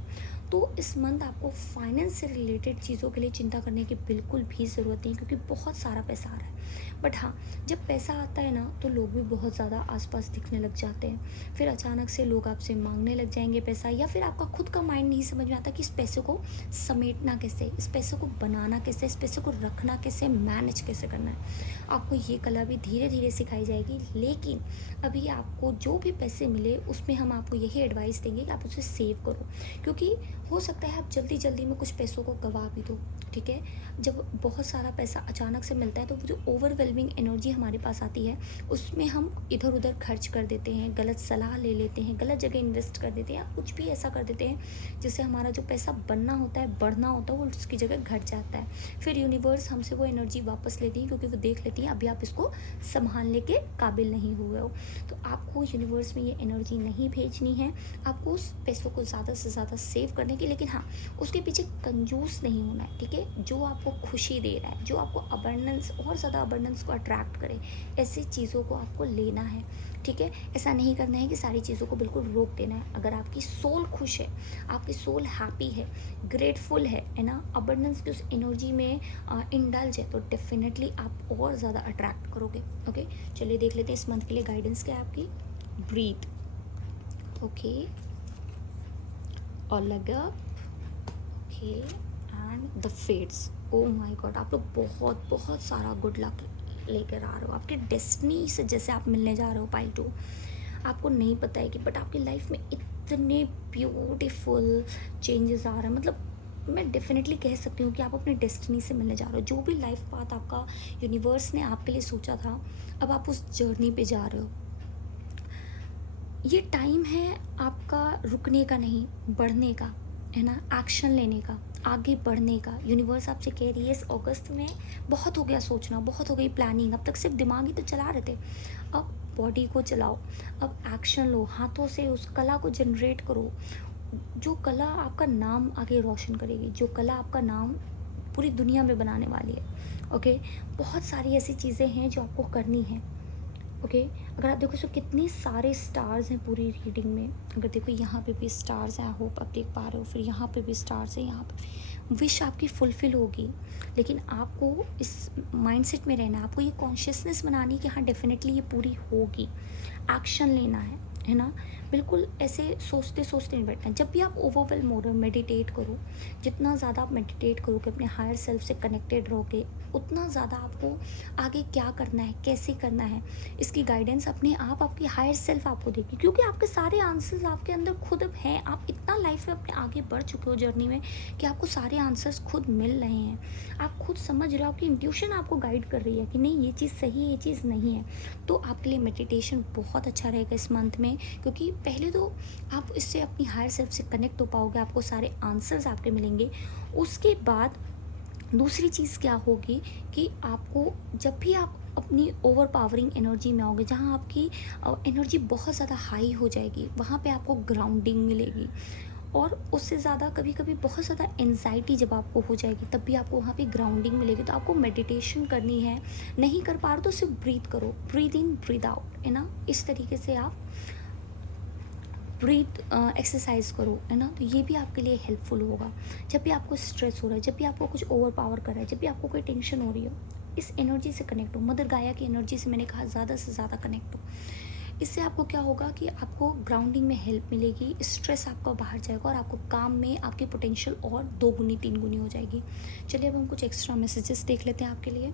तो इस मंथ आपको फाइनेंस से रिलेटेड चीज़ों के लिए चिंता करने की बिल्कुल भी ज़रूरत नहीं, क्योंकि बहुत सारा पैसा आ रहा है। बट हाँ, जब पैसा आता है ना तो लोग भी बहुत ज़्यादा आसपास दिखने लग जाते हैं। फिर अचानक से लोग आपसे मांगने लग जाएंगे पैसा, या फिर आपका खुद का माइंड नहीं समझ में आता कि इस पैसे को समेटना कैसे, इस पैसे को बनाना कैसे, इस पैसे को रखना कैसे, मैनेज कैसे करना है। आपको ये कला भी धीरे धीरे सिखाई जाएगी। लेकिन अभी आपको जो भी पैसे मिले उसमें हम आपको यही एडवाइस देंगे कि आप उसे सेव करो, क्योंकि हो सकता है आप जल्दी जल्दी में कुछ पैसों को गवा भी दो, ठीक है। जब बहुत सारा पैसा अचानक से मिलता है तो वो जो ओवरवेलमिंग एनर्जी हमारे पास आती है उसमें हम इधर उधर खर्च कर देते हैं, गलत सलाह ले लेते हैं, गलत जगह इन्वेस्ट कर देते हैं, या कुछ भी ऐसा कर देते हैं जिससे हमारा जो पैसा बनना होता है, बढ़ना होता है, वो उसकी जगह घट जाता है। फिर यूनिवर्स हमसे वो एनर्जी वापस लेती है, क्योंकि वो देख लेती है अभी आप इसको संभालने के काबिल नहीं हुए हो। तो आपको यूनिवर्स में ये एनर्जी नहीं भेजनी है, आपको उस पैसों को ज़्यादा से ज़्यादा सेव करने की, लेकिन हाँ उसके पीछे कंजूस नहीं होना है, ठीक है। जो आपको खुशी दे रहा है, जो आपको अबंडेंस और ज़्यादा अबंडेंस को अट्रैक्ट करे, ऐसी चीज़ों को आपको लेना है, ठीक है। ऐसा नहीं करना है कि सारी चीज़ों को बिल्कुल रोक देना है। अगर आपकी सोल खुश है, आपकी सोल हैप्पी है, ग्रेटफुल है ना, अबंडेंस की उस एनर्जी में इंडल्ज है, तो डेफिनेटली आप और ज़्यादा अट्रैक्ट करोगे। ओके, चलिए देख लेते हैं इस मंथ के लिए गाइडेंस क्या है आपकी। ब्रीथ, ओके, और लग okay, and the fates. Oh my God, आप लोग बहुत बहुत सारा गुड लक लेकर आ रहे हो, आपकी डेस्टिनी से जैसे आप मिलने जा रहे हो पाइल टू। आपको नहीं पता है कि बट आपकी लाइफ में इतने ब्यूटीफुल चेंजेस आ रहे हैं, मतलब मैं डेफिनेटली कह सकती हूँ कि आप अपनी डेस्टिनी से मिलने जा रहे हो। जो भी लाइफ पाथ आपका यूनिवर्स ने आपके लिए सोचा था, अब आप उस जर्नी पे जा रहे हो। ये टाइम है आपका रुकने का नहीं, बढ़ने का, है ना, एक्शन लेने का, आगे बढ़ने का। यूनिवर्स आपसे कह रही है इस अगस्त में बहुत हो गया सोचना, बहुत हो गई प्लानिंग, अब तक सिर्फ दिमाग ही तो चला रहे थे, अब बॉडी को चलाओ, अब एक्शन लो, हाथों से उस कला को जनरेट करो, जो कला आपका नाम आगे रोशन करेगी, जो कला आपका नाम पूरी दुनिया में बनाने वाली है। ओके, बहुत सारी ऐसी चीज़ें हैं जो आपको करनी है, ओके। अगर आप देखो तो कितने सारे स्टार्स हैं पूरी रीडिंग में। अगर देखो यहाँ पे भी स्टार्स हैं, आई होप आप देख पा रहे हो, फिर यहाँ पे भी स्टार्स हैं, यहाँ पे विश आपकी फुलफिल होगी। लेकिन आपको इस माइंडसेट में रहना है, आपको ये कॉन्शियसनेस बनानी है कि हाँ डेफिनेटली ये पूरी होगी। एक्शन लेना है ना। बिल्कुल ऐसे सोचते सोचते नहीं बैठना। जब भी आप ओवरवेलम हो रहे हो, मेडिटेट करो। जितना ज़्यादा आप मेडिटेट करोगे, अपने हायर सेल्फ से कनेक्टेड रहोगे, उतना ज़्यादा आपको आगे क्या करना है, कैसे करना है, इसकी गाइडेंस अपने आप आपकी हायर सेल्फ आपको देगी। क्योंकि आपके सारे आंसर्स आपके अंदर खुद हैं। आप इतना लाइफ में अपने आगे बढ़ चुके हो जर्नी में कि आपको सारे आंसर्स खुद मिल रहे हैं। आप खुद समझ रहे हो, आपकी इंट्यूशन आपको गाइड कर रही है कि नहीं ये चीज़ सही है, ये चीज़ नहीं है। तो आपके लिए मेडिटेशन बहुत अच्छा रहेगा इस मंथ में, क्योंकि पहले तो आप इससे अपनी हायर सेल्फ से कनेक्ट हो पाओगे, आपको सारे आंसर्स आपके मिलेंगे। उसके बाद दूसरी चीज़ क्या होगी कि आपको जब भी आप अपनी ओवर पावरिंग एनर्जी में आओगे, जहाँ आपकी एनर्जी बहुत ज़्यादा हाई हो जाएगी, वहाँ पे आपको ग्राउंडिंग मिलेगी। और उससे ज़्यादा कभी कभी बहुत ज़्यादा एनजाइटी जब आपको हो जाएगी, तब भी आपको वहाँ पे ग्राउंडिंग मिलेगी। तो आपको मेडिटेशन करनी है, नहीं कर पा रहे तो सिर्फ ब्रीथ करो, ब्रीथ इन ब्रीथ आउट, है ना। इस तरीके से आप ब्रीथ एक्सरसाइज करो, है ना। तो ये भी आपके लिए हेल्पफुल होगा। जब भी आपको स्ट्रेस हो रहा है, जब भी आपको कुछ ओवर पावर कर रहा है, जब भी आपको कोई टेंशन हो रही हो, इस एनर्जी से कनेक्ट हो। मदर गाया की एनर्जी से मैंने कहा ज़्यादा से ज़्यादा कनेक्ट हो। इससे आपको क्या होगा कि आपको ग्राउंडिंग में हेल्प मिलेगी, स्ट्रेस आपका बाहर जाएगा और आपको काम में आपकी पोटेंशियल और 2 गुनी 3 गुनी हो जाएगी। चलिए अब हम कुछ एक्स्ट्रा मैसेजेस देख लेते हैं आपके लिए।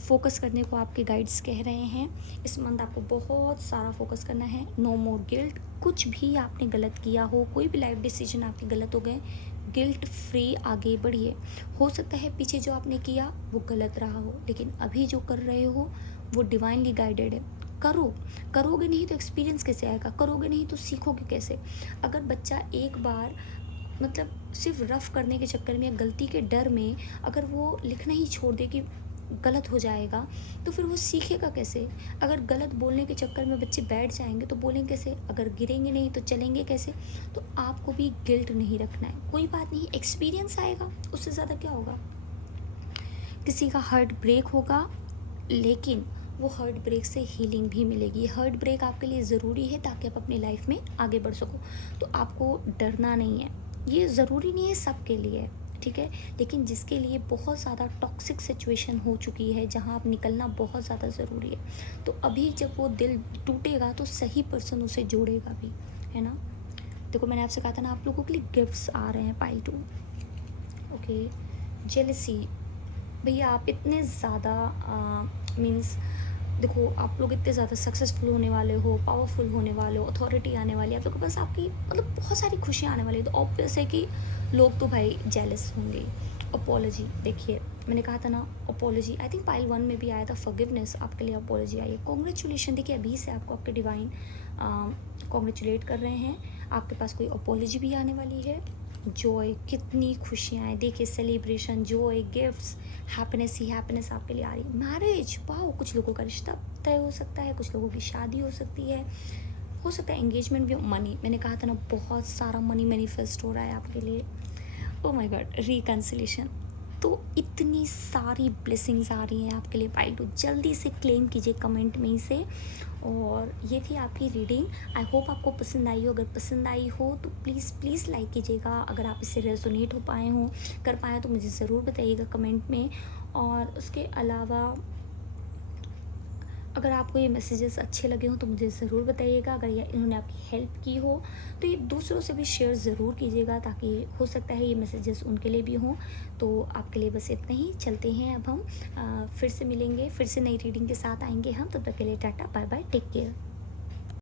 फोकस करने को आपके गाइड्स कह रहे हैं। इस मंथ आपको बहुत सारा फोकस करना है। नो मोर गिल्ट। कुछ भी आपने गलत किया हो, कोई भी लाइफ डिसीजन आपके गलत हो गए, गिल्ट फ्री आगे बढ़िए। हो सकता है पीछे जो आपने किया वो गलत रहा हो, लेकिन अभी जो कर रहे हो वो डिवाइनली गाइडेड है। करोगे नहीं तो एक्सपीरियंस कैसे आएगा, करोगे नहीं तो सीखोगे कैसे। अगर बच्चा एक बार मतलब सिर्फ रफ करने के चक्कर में या गलती के डर में अगर वो लिखना ही छोड़ दे कि गलत हो जाएगा, तो फिर वो सीखेगा कैसे। अगर गलत बोलने के चक्कर में बच्चे बैठ जाएंगे तो बोलेंगे कैसे, अगर गिरेंगे नहीं तो चलेंगे कैसे। तो आपको भी गिल्ट नहीं रखना है, कोई बात नहीं, एक्सपीरियंस आएगा, उससे ज़्यादा क्या होगा। किसी का हार्ट ब्रेक होगा, लेकिन वो हार्ट ब्रेक से हीलिंग भी मिलेगी। हार्ट ब्रेक आपके लिए ज़रूरी है ताकि आप अपनी लाइफ में आगे बढ़ सको। तो आपको डरना नहीं है, ये ज़रूरी नहीं है सबके लिए, ठीक है। लेकिन जिसके लिए बहुत ज़्यादा टॉक्सिक सिचुएशन हो चुकी है, जहाँ आप निकलना बहुत ज़्यादा ज़रूरी है, तो अभी जब वो दिल टूटेगा तो सही पर्सन उसे जोड़ेगा भी, है ना। देखो मैंने आपसे कहा था ना, आप लोगों के लिए गिफ्ट्स आ रहे हैं पाइल 2। ओके। जेलसी। भैया आप इतने ज़्यादा मीन्स देखो आप लोग इतने ज़्यादा सक्सेसफुल होने वाले हो, पावरफुल होने वाले हो, अथॉरिटी आने वाली है आप लोग के पास, आपकी मतलब बहुत सारी खुशियाँ आने वाली है। तो ऑब्वियस है कि लोग तो भाई जेलस होंगे। अपोलॉजी, देखिए मैंने कहा था ना अपोलॉजी, आई थिंक पाइल 1 में भी आया था, फॉरगिवनेस, आपके लिए अपोलॉजी आई है। कॉन्ग्रेचुलेशन, देखिए अभी से आपको आपके डिवाइन कॉन्ग्रेचुलेट कर रहे हैं। आपके पास कोई अपोलॉजी भी आने वाली है। जॉय, कितनी खुशियाँ हैं, देखिए सेलिब्रेशन, जॉय, गिफ्ट्स, हैप्पीनेस ही हैप्पीनेस आपके लिए आ रही है। मैरिज, वाओ, कुछ लोगों का रिश्ता तय हो सकता है, कुछ लोगों की शादी हो सकती है, हो सकता है एंगेजमेंट भी। मनी, मैंने कहा था ना बहुत सारा मनी मैनिफेस्ट हो रहा है आपके लिए। ओ माय गॉड, रिकन्सिलेशन। तो इतनी सारी ब्लेसिंग्स आ रही हैं आपके लिए पाइल 2, जल्दी से क्लेम कीजिए कमेंट में से। और ये थी आपकी रीडिंग। आई होप आपको पसंद आई हो। अगर पसंद आई हो तो प्लीज़ प्लीज़ लाइक कीजिएगा। अगर आप इससे रेजोनेट हो पाए हो, कर पाए, तो मुझे ज़रूर बताइएगा कमेंट में। और उसके अलावा अगर आपको ये मैसेजेस अच्छे लगे हों तो मुझे ज़रूर बताइएगा। अगर ये इन्होंने आपकी हेल्प की हो तो ये दूसरों से भी शेयर ज़रूर कीजिएगा, ताकि हो सकता है ये मैसेजेस उनके लिए भी हों। तो आपके लिए बस इतना ही, चलते हैं अब हम फिर से मिलेंगे, फिर से नई रीडिंग के साथ आएंगे हम। तब तक के लिए tata bye bye, take care.